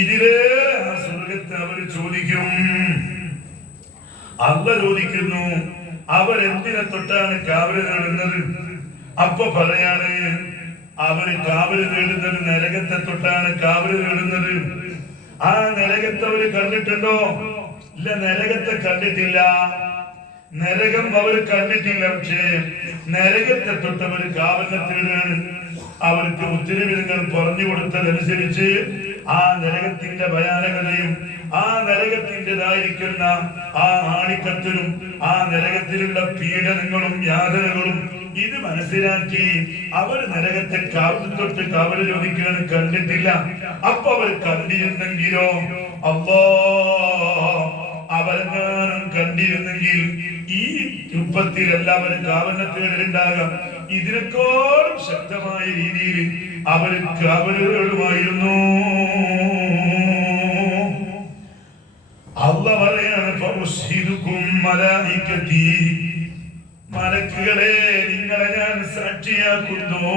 ഇതിലേറെ ആ സ്വർഗത്തെ അവർ ചോദിക്കും. അല്ല ചോദിക്കുന്നു, അവരെന്തിനെ തൊട്ടാണ് കാവല് തേടുന്നത്? അപ്പൊ പറയാണ്, അവര് കാവല് തേടുന്നത് നരകത്തെ തൊട്ടാണ് കാവല് തേടുന്നത്. ആ നരകത്തെ അവര് കണ്ടിട്ടുണ്ടോ? ഇല്ല, നരകത്തെ കണ്ടിട്ടില്ല. നരകം അവർ കണ്ടിട്ടില്ല. പക്ഷേ നരകത്തെ തൊട്ടവർ കാവലിനെ തേടുകയാണ്. അവർക്ക് ഉത്തരവിധങ്ങൾ പറഞ്ഞു കൊടുത്തതനുസരിച്ച് ആ നരകത്തിന്റെ ഭയാനകതയും ആ നരകത്തിൻ്റെതായിരിക്കുന്ന ആ ആണിക്കത്തിലും ആ നരകത്തിലുള്ള പീഡനങ്ങളും യാതനകളും ഇത് മനസ്സിലാക്കി അവർ നരകത്തെ കാവൽ തൊട്ട് കാവൽ ചോദിക്കുകയാണ്. കണ്ടിട്ടില്ല. അപ്പൊ അവർ കണ്ടിരുന്നെങ്കിലോ, അവരെങ്ങാനും കണ്ടിരുന്നെങ്കിൽ ഈ രൂപത്തിൽ എല്ലാവരും കാവലിനെ തേടലുണ്ടാകാം. ഇതിനേക്കാളും ശക്തമായ രീതിയിൽ അവർ കാവലുകളുമായിരുന്നു. അല്ലാഹു പറയാണ്, മലക്കുകളെ, നിങ്ങളെ ഞാൻ സാക്ഷിയാക്കുന്നു.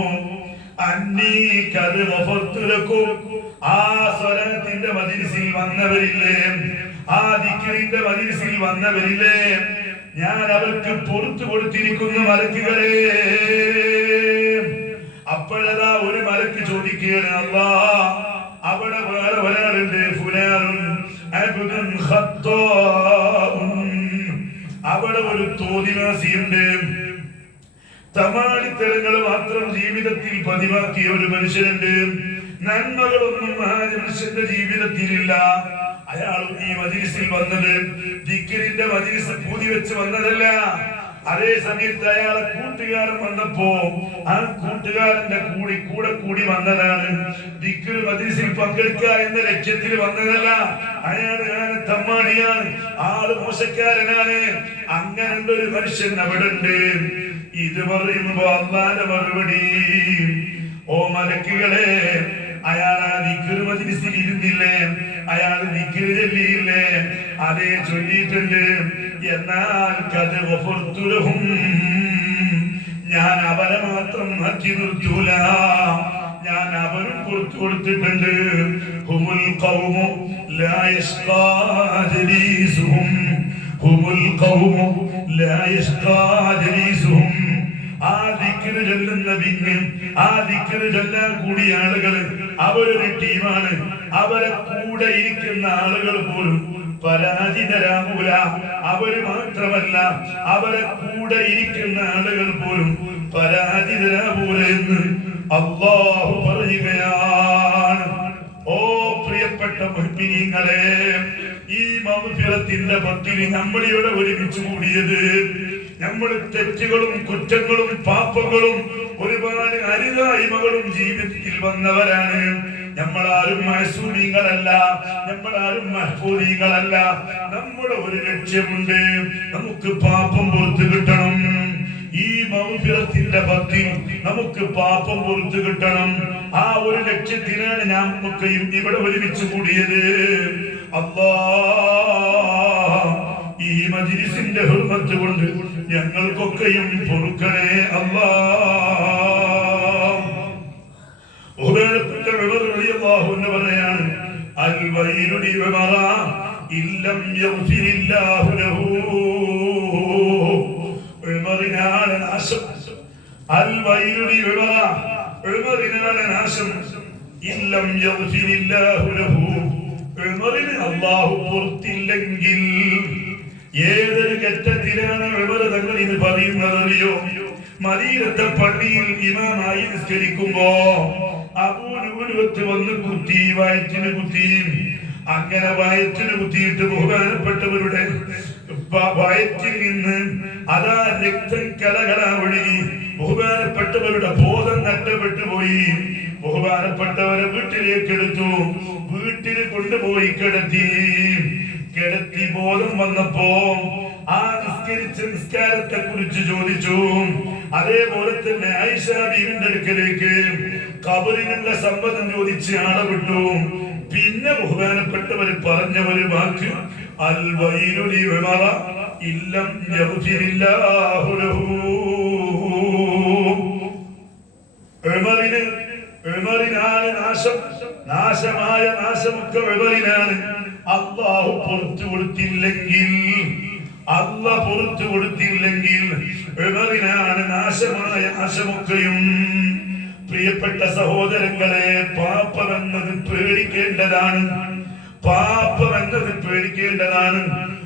ആ സ്വരത്തിന്റെ മജ്‌ലിസിൽ വന്നവരില്ലേ, ആ ദിക്റിന്റെ മജ്‌ലിസിൽ വന്നവരില്ലേ, ഞാൻ അവർക്ക് പുറത്തു കൊടുത്തിരിക്കുന്നു മലക്കുകളെ. അപ്പോഴതാ ഒരു മലക്ക് ചോദിക്കുകയാണ്, അല്ലാഹ്, അവിടെ വേറെ ഒരാളുണ്ട്, ഫുലാനുൻ അബ്ദുൻ ഖത്താഉൻ, അവിടെ ഒരു തോന്നിവാസിയുണ്ട്. തമാടിത്തരങ്ങൾ മാത്രം ജീവിതത്തിൽ പതിവാക്കിയ ഒരു മനുഷ്യനുണ്ട്. നന്മകളൊന്നും ആ മനുഷ്യന്റെ ജീവിതത്തിലില്ല. അയാൾ ഈ മജ്‌ലിസിൽ വന്നത് ദിക്റിന്റെ മജ്‌ലിസ് പൂതി വെച്ച് വന്നതല്ല. അതേ സമയത്ത് അയാളെ കൂട്ടുകാരൻ വന്നപ്പോ ആ കൂട്ടുകാരന്റെ കൂടെ വന്നതാണ്. ദിക്ർ മജ്‌ലിസിൽ പങ്കെടുക്കുക എന്ന ലക്ഷ്യത്തിൽ വന്നതല്ല. അയാൾ തമ്മാടിയാണ്, ആള് മോശക്കാരനാണ്. അങ്ങനെയുള്ള ഒരു മനുഷ്യൻ അവിടെ ഉണ്ട്. ഇത് പറയുമ്പോ അല്ലാഹുവിന്റെ മറുപടി, ഓ മലക്കുകളെ, അയാൾ ആ ദിക്ർ മജ്‌ലിസിൽ ഇരുന്നില്ലേ, അയാൾ ദിക്ർ ചൊല്ലിയില്ലേ? അതേ, ചൊല്ലിയിട്ടുണ്ട്. എന്നാൽ ഞാൻ അവരെ മാത്രം മാറ്റി നിർത്തൂല, ഞാൻ അവരും പുറത്തു കൊടുത്തിട്ടുണ്ട്. ഹുമുൽ ഖൗമു ലാ യശ്ഖാ ജലീസുഹും, ഹുമുൽ ഖൗമു ലാ യശ്ഖാ ജലീസുഹും. ആ ദിക്ർ ചൊല്ലുന്ന വിങ്ങ്, ആ ദിക്ർ ചൊല്ലാൻ കൂടിയ ആളുകൾ അവരൊരു ടീമാണ്. അവരെ കൂടെ ഇരിക്കുന്ന ആളുകൾ പോലും പരാജിതരാകൂല. അവര് മാത്രമല്ല, അവരെ കൂടെ ഇരിക്കുന്ന ആളുകൾ പോലും പരാജിതരാകൂല എന്ന് അല്ലാഹു പറയുകയാണ്. ഓ പ്രിയപ്പെട്ട മുഅ്മിനീങ്ങളെ, ഈ മഗ്ഫിറത്തിന്റെ പത്തിൽ നമ്മൾ ഇവിടെ ഒരുമിച്ച് കൂടിയത്, നമ്മൾ തെറ്റുകളും കുറ്റങ്ങളും പാപങ്ങളും ഒരുപാട് അരുതായ്മകളും ജീവിതത്തിൽ വന്നവരാണ്. നമ്മളാരും മഅ്സൂമീങ്ങളല്ല, നമ്മളാരും മഹ്ഫൂദീങ്ങളല്ല. നമ്മുടെ ഒരു ലക്ഷ്യമുണ്ട്, നമുക്ക് പാപം പുറത്തു കിട്ടണം. ഈ മഗ്ഫിറത്തിന്റെ പത്തിൽ നമുക്ക് പാപം പുറത്തു കിട്ടണം. ആ ഒരു ലക്ഷ്യത്തിനാണ് നമുക്കൊക്കെയും ഇവിടെ ഒരുമിച്ച് കൂടിയത്. അല്ലാഹ്, ഈ മജ്‌ലിസിന്റെ ഹുർമത്ത് കൊണ്ട് ഞങ്ങൾക്കൊക്കെയും പൊറുക്കണേ അല്ലാഹ്. പറയാണ്, അൽ വൈലു ലിമറ ഇല്ലം യഗ്ഫിരില്ലാഹു ലഹു. ഉമറിനാണ് നാശം. അൽ വൈലു ലിമറ, ഉമറിനാണ് നാശം. ഇല്ലം യഗ്ഫിരില്ലാഹു ലഹു, ഉമറിന് അല്ലാഹു പൊറുത്തില്ലെങ്കിൽ. ഏതൊരു ഘട്ടത്തിലാണ് ഉമർ തങ്ങൾ ഇത് പറയുന്നതറിയോ? മദീനത്തെ പള്ളിയിൽ ഇമാമായി നിസ്കരിക്കുമ്പോ അബൂലുലുവത്ത് വന്ന് കുത്തി, വയറ്റിന് കുത്തി. അങ്ങനെ വയറ്റിന് കുത്തിയിട്ട് ബഹുമാനപ്പെട്ടവരുടെ വയറ്റിൽ നിന്ന് അതാ രക്തം കലകല ഒഴുകി. ബഹുമാനപ്പെട്ടവരുടെ ബോധം നഷ്ടപ്പെട്ടു പോയി. ബഹുമാനപ്പെട്ടവരെ വീട്ടിലേക്ക് എടുത്തു, വീട്ടിൽ കൊണ്ടുപോയി കിടത്തി. ബോധം വന്നപ്പോ ആ നിസ്കരിച്ച നിസ്കാരത്തെ കുറിച്ച് ചോദിച്ചു. അതേപോലെ തന്നെ ആയിഷ ബീവിന്റെ അടുക്കലേക്ക് ഖബറിനുള്ള സമ്മതം ചോദിച്ച് ആളെ വിട്ടു. പിന്നെ ബഹുമാനപ്പെട്ടവർ പറഞ്ഞ ഒരു വാക്ക്, അൽ വൈലു ലിമറ ഇല്ലം യഗ്ഫിരില്ലാഹു ലഹു. ഉമറിനാണ് നാശം. നാശമായ നാശമൊക്കെ വിവരിനാണ്. അള്ളാഹു പുറത്തു കൊടുത്തില്ലെങ്കിൽ, അള്ളാഹ് പുറത്തു കൊടുത്തില്ലെങ്കിൽ വിവരിനാണ് നാശമായ നാശമൊക്കെയും. പ്രിയപ്പെട്ട സഹോദരങ്ങളെ, പാപമെന്നത് പേടിക്കേണ്ടതാണ്, പാപമെന്നത് പേടിക്കേണ്ടതാണ്.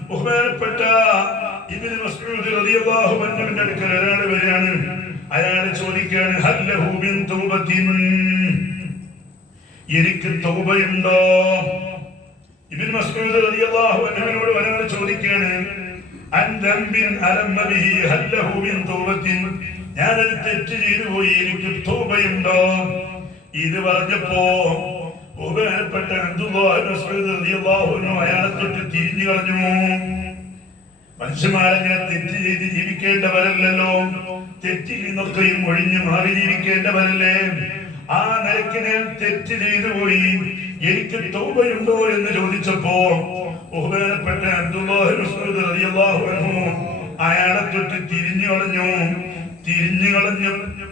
ബഹുമാനപ്പെട്ട ഇബ്നു മസ്ഊദ് റളിയല്ലാഹു അൻഹുവിന്റെ അടുക്കൽ ഒരാൾ വരികയാണ്. അയാൾ ചോദിക്കുകയാണ്, ഹൽ ലഹു മിൻ തൗബത്തിൻ, എനിക്ക് തൗബയുണ്ടോ? ഇബ്നു മസ്ഊദ് റളിയല്ലാഹു അൻഹുവിനോട് ഒരാൾ ചോദിക്കുകയാണ്, അൻ ദംബിൻ അലമ്മ ബിഹി ഹൽ ലഹു മിൻ തൗബത്തിൻ, ഞാനൊരു തെറ്റ് ചെയ്തു പോയി, എനിക്ക് തൗബയുണ്ടോ? ഇത് പറഞ്ഞപ്പോ ബഹുമാനപ്പെട്ട അബ്ദുല്ലാഹ് ഇബ്നു മസ്ഊദ് റളിയല്ലാഹു അൻഹു അയാളെ തൊട്ട് തിരിഞ്ഞു കളഞ്ഞു. മനുഷ്യന്മാരങ്ങനെ തെറ്റ് ചെയ്ത് ജീവിക്കേണ്ടവരല്ലോ, തെറ്റിൽ നിന്നൊക്കെയും ഒഴിഞ്ഞു മാറി ജീവിക്കേണ്ടവരല്ലേ. ആ നിലയ്ക്ക് ഞാൻ തെറ്റ് ചെയ്തു പോയി, എനിക്ക് തൗബയുണ്ടോ എന്ന് ചോദിച്ചപ്പോ ബഹുമാനപ്പെട്ട അബ്ദുല്ലാഹ് ഇബ്നു മസ്ഊദ് റളിയല്ലാഹു അൻഹു അയാളെ തൊട്ട് തിരിഞ്ഞു കളഞ്ഞു. തിരിഞ്ഞു കളഞ്ഞ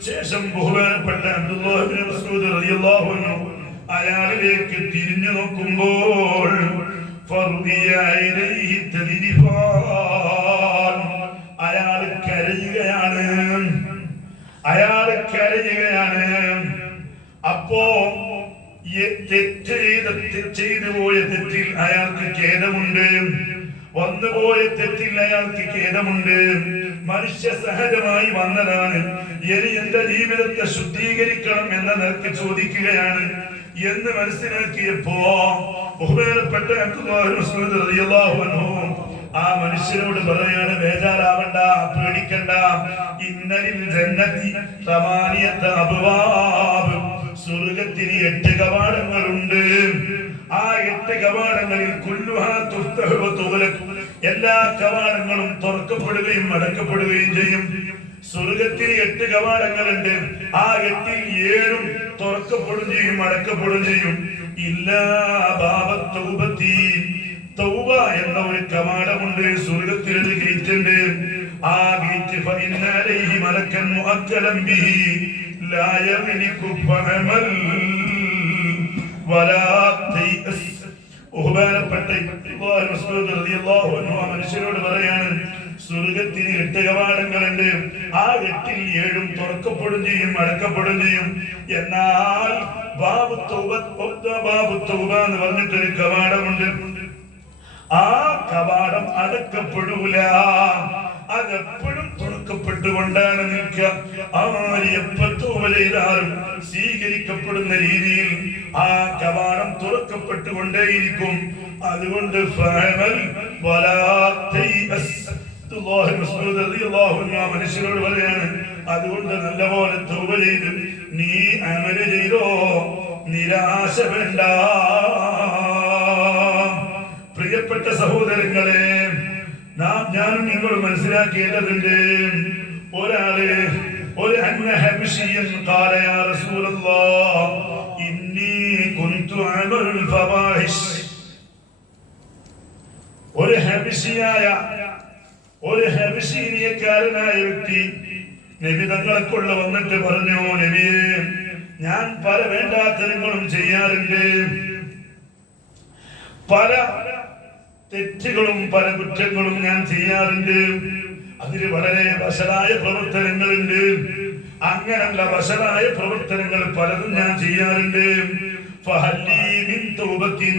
ശേഷം ബഹുമാനപ്പെട്ട അബ്ദുല്ലാഹ് ഇബ്നു മസ്ഊദ് റളിയല്ലാഹു അൻഹു അയാളിലേക്ക് തിരിഞ്ഞു നോക്കുമ്പോൾ അയാൾ കരയുകയാണ്, അയാൾ കരയുകയാണ്. അപ്പോ ചെയ്തു പോയ തെറ്റിൽ അയാൾക്ക് ഖേദമുണ്ട്, വന്നുപോയ തെറ്റിൽ അയാൾക്ക് ഖേദമുണ്ട്. മനുഷ്യ സഹജമായി വന്നതാണ്. ഇനി എന്റെ ജീവിതത്തെ ശുദ്ധീകരിക്കണം എന്ന നിലക്ക് ചോദിക്കുകയാണ് എന്ന് മനസ്സിലാക്കിയപ്പോ ബഹുമാനപ്പെട്ട അബ്ദുല്ലാഹ് ഇബ്നു മസ്ഊദ് റളിയല്ലാഹു അൻഹു ആ മനുഷ്യനോട് പറയാണ്, ബേജാറാവണ്ട, പേടിക്കണ്ട. ഇന്നലിൽ ജന്നതി തമാനിയത അബ്വാബ്, സ്വർഗ്ഗത്തിന് 8 കവാടങ്ങളുണ്ട്. ആ 8 കവാടങ്ങളിൽ കുല്ലുഹാ തുഫ്തഹു വ തുഗ്ലഖ്, എല്ലാ കവാടങ്ങളും തുറക്കപ്പെടുകയും അടക്കപ്പെടുകയും ചെയ്യും. സ്വർഗ്ഗത്തിന് 8 കവാടങ്ങളുണ്ട്. ആ 8ൽ 7ഉം തുറക്കപ്പെടും ചെയ്യും, അടക്കപ്പെടും ചെയ്യും. ഇല്ലാ ബാബത്ത് തൗബത്തി, തൗബ എന്ന ഒരു കവാടമുണ്ട്, സ്വർഗ്ഗത്തിൽ ഒരു ഗേറ്റ് ഉണ്ട്. ആ ഗേറ്റ് ഫഇന്ന അലൈഹി മലക്കൻ മുഅക്കലൻ ബിഹി ലാ യംലികു ഫഅമൽ വലാ തൈഅസ്. ബഹുമാനപ്പെട്ട ഇബ്നു മസ്ഊദ് റളിയല്ലാഹു അൻഹു ആ മനുഷ്യരോട് പറയാണ്, സ്വർഗ്ഗത്തിന് 8 കവാടങ്ങളുണ്ട്. ആ 8ൽ 7ഉം തുറക്കപ്പെടും ചെയ്യും, അടക്കപ്പെടും ചെയ്യും. എന്നാൽ ബാബു തൗബ എന്ന് പറഞ്ഞിട്ടൊരു കവാടമുണ്ട്. ആ കവാടം അടക്കപ്പെടൂല, അതെപ്പോഴും തുറക്കപ്പെട്ടുകൊണ്ടാണ് നിൽക്കുക. ആര് എപ്പോ തൗബ ചെയ്താലും സ്വീകരിക്കപ്പെടുന്ന രീതിയിൽ ആ കവാടം തുറക്കപ്പെട്ടുകൊണ്ടേയിരിക്കും. അതുകൊണ്ട് മനുഷ്യരോട് പറയാണ്, അതുകൊണ്ട് നല്ലപോലെ തൗബ ചെയ്ത് നീ അമല് ചെയ്തോ, നിരാശ വേണ്ട. പ്രിയപ്പെട്ട സഹോദരങ്ങളെ, ഞാനും നിങ്ങൾ മനസ്സിലാക്കേണ്ടതുണ്ട്. ഒരു ഹബശിയൻ ഖാല യാ റസൂലല്ലാഹ് ഇന്നി കുൻതു അമലുൽ ഫവാഹിഷ്. ഒരു ഹബശീനിയക്കാരനായ വ്യക്തി നബി തങ്ങൾക്കുള്ള വന്നിട്ട് പറഞ്ഞു, നബിയേ, ഞാൻ പല വേണ്ടാത്തരങ്ങളും ചെയ്യാറുണ്ട്, പല തെറ്റുകളും പല കുറ്റങ്ങളും ഞാൻ ചെയ്യാറുണ്ട്. അതിൽ വളരെ വശലായ പ്രവർത്തനങ്ങളുണ്ട്. അങ്ങനെയുള്ള വശലായ പ്രവർത്തനങ്ങൾ പലതും ഞാൻ ചെയ്യാറുണ്ട്. ഫഹല്ലി മിൻ തൗബത്തിൻ,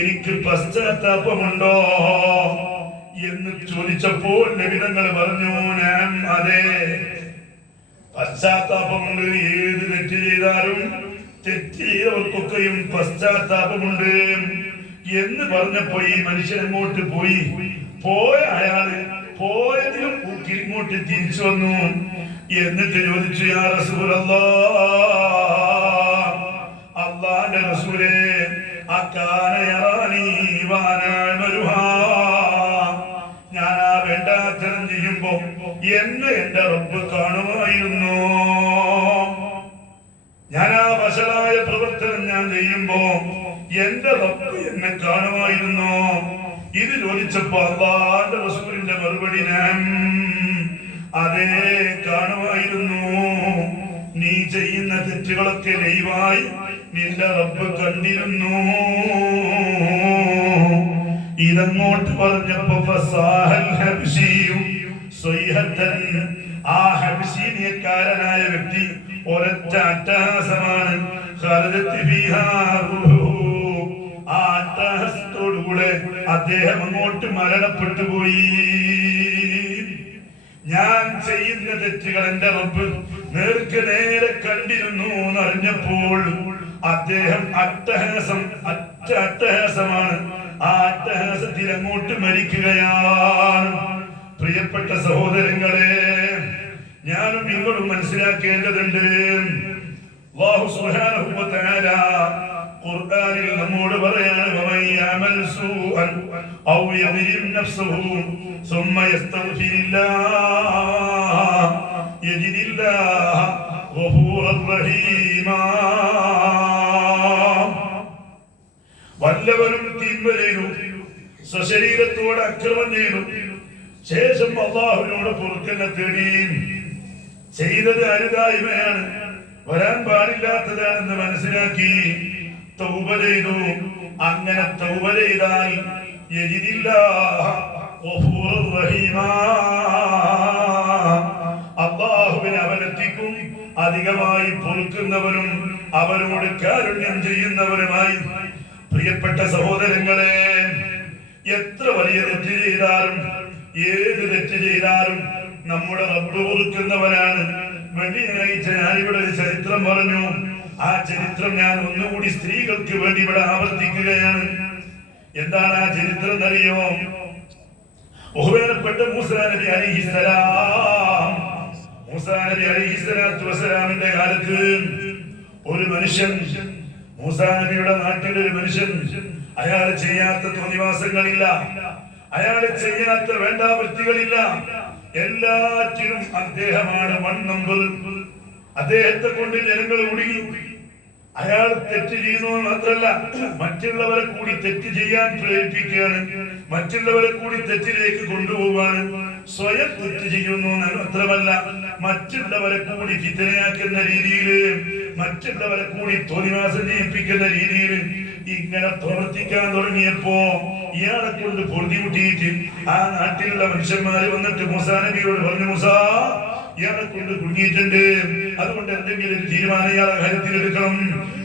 എനിക്ക് പശ്ചാത്താപമുണ്ടോ എന്ന് ചോദിച്ചപ്പോൾ നബി തങ്ങൾ പറഞ്ഞു, ഞാൻ അതെ, പശ്ചാത്താപമുണ്ട്. ഏത് തെറ്റ് ചെയ്താലും തെറ്റ് ചെയ്തവർക്കൊക്കെയും പശ്ചാത്താപമുണ്ട് എന്ന് പറഞ്ഞപ്പോ ഈ മനുഷ്യൻ അങ്ങോട്ട് പോയ അയാള് പോയതിലും ഇങ്ങോട്ട് തിരിച്ചു വന്നു. എന്നിട്ട് ചോദിച്ചു, യാ റസൂലല്ലാഹ്, അല്ലാഹുവിന്റെ റസൂലേ, അകാന യറാനി വഅനാ അമലുഹാ, ഞാൻ ആ വേണ്ടാത്തരം ചെയ്യുമ്പോ എന്നെ എന്റെ റബ്ബ് കാണുമായിരുന്നു. ഞാൻ ആ വശലായ പ്രവർത്തനം ഞാൻ ചെയ്യുമ്പോ എന്റെ റബ്ബ് എന്നെ കാണുമായിരുന്നു. ഇത് ചോദിച്ചപ്പോ അല്ലാഹുവിന്റെ റസൂലിന്റെ മറുപടി, ഞാൻ അതേ കാണുമായിരുന്നു. നീ ചെയ്യുന്ന തെറ്റുകളൊക്കെ ലൈവായി നിന്റെ റബ്ബ് കണ്ടിരുന്നു. ഇതങ്ങോട്ട് പറഞ്ഞപ്പോ ഫസാഹൽ ഹബ്ശിയു സ്വൈഹത്തൻ, ആ ഹബ്ശീനിയക്കാരനായ വ്യക്തി ഒരൊറ്റ അട്ടഹാസമാണ്. ഖറജത് ഫീഹാ റൂഹു, ആ അട്ടഹാസത്തോടുകൂടെ അദ്ദേഹം അങ്ങോട്ട് മരണപ്പെട്ടു പോയി. ഞാൻ ചെയ്യുന്ന തെറ്റുകൾ എന്റെ റബ്ബ് നേർക്ക് നേരെ കണ്ടിരുന്നു എന്നറിഞ്ഞപ്പോൾ അദ്ദേഹം അട്ടഹാസമാണ്. ആ അട്ടഹാസത്തിൽ അങ്ങോട്ട് മരിക്കുകയാണ്. പ്രിയപ്പെട്ട സഹോദരങ്ങളെ, ഞാനും നിങ്ങളും മനസ്സിലാക്കേണ്ടതുണ്ട്. അല്ലാഹു സുബ്ഹാനഹു വ തആല ഖുർആനിൽ നമ്മോട് പറയാണ്, വമൻ യഅമൽ സൂഅൻ ഔ യദ്ലിം നഫ്സഹു ثم يستغفر الله يجد الله غفورا رحيما. വല്ലവരും തിന്മ ചെയ്തു, സ്വശരീരത്തോട് അക്രമം ചെയ്തു, ശേഷം അല്ലാഹുവിനോട് പൊറുക്കലിനെ തേടി, ചെയ്തത് അരുതായ്മയാണ്, വരാൻ പാടില്ലാത്തതാണെന്ന് മനസ്സിലാക്കി തൗബ ചെയ്തു. അങ്ങനെ തൗബ ചെയ്താൽ അല്ലാഹുവിനെ അവനെത്തിക്കും. അധികമായി പൊറുക്കുന്നവരും അവരോട് കാരുണ്യം ചെയ്യുന്നവരുമായി. പ്രിയപ്പെട്ട സഹോദരങ്ങളെ, എത്ര വലിയ തെറ്റ് ചെയ്താലും ഏത് തെറ്റ് ചെയ്താലും നമ്മുടെ റബ്ബ് പൊറുക്കുന്നവനാണ്. വെള്ളിയാഴ്ച ഞാനിവിടെ ഒരു ചരിത്രം പറഞ്ഞു. ആ ചരിത്രം ഞാൻ ഒന്നുകൂടി സ്ത്രീകൾക്ക് വേണ്ടി ഇവിടെ ആവർത്തിക്കുകയാണ്. എന്താണ് ആ ചരിത്രം എന്നറിയോ? ബഹുമാനപ്പെട്ട മൂസാ നബി അലൈഹിസ്സലാം, മൂസാ നബി അലൈഹിസ്സലാത്തു വസ്സലാമിന്റെ കാലത്ത് ഒരു മനുഷ്യൻ, മൂസാ നബിയുടെ നാട്ടിൽ ഒരു മനുഷ്യൻ, അയാൾ ചെയ്യാത്ത തോന്നിവാസങ്ങളില്ല, അയാൾ ചെയ്യാത്ത വേണ്ടാവൃത്തികളില്ല, എല്ലാറ്റിനും അദ്ദേഹമാണ് 1 നമ്പർ. അദ്ദേഹത്തെ കൊണ്ട് ജനങ്ങൾ കുടുങ്ങി. അയാൾ തെറ്റ് ചെയ്യുന്നു മാത്രല്ല, മറ്റുള്ളവരെ കൂടി തെറ്റ് ചെയ്യാൻ പ്രേരിപ്പിക്കുകയാണ്, മറ്റുള്ളവരെ കൂടി തെറ്റിലേക്ക് കൊണ്ടുപോവാണ്. സ്വയം തെറ്റ് ചെയ്യുന്നു മാത്രമല്ല, മറ്റുള്ളവരെ കൂടി ഫിത്നയാക്കുന്ന രീതിയിൽ, മറ്റുള്ളവരെ കൂടി തോന്നിവാസം ചെയ്യിപ്പിക്കുന്ന രീതിയിൽ ഇങ്ങനെ പ്രവർത്തിക്കാൻ തുടങ്ങിയപ്പോ ഇയാളെ കൊണ്ട് പൊറുതിമുട്ടിയിട്ട് ആ നാട്ടിലുള്ള മനുഷ്യന്മാര് വന്നിട്ട് മൂസാ നബിയോട് പറഞ്ഞു, മൂസാ, ഇയാളെ കൊണ്ട് കുടുങ്ങിയിട്ടുണ്ട്, അതുകൊണ്ട് എന്തെങ്കിലും ഒരു തീരുമാനം ഇയാളെ കാര്യത്തിൽ എടുക്കണം.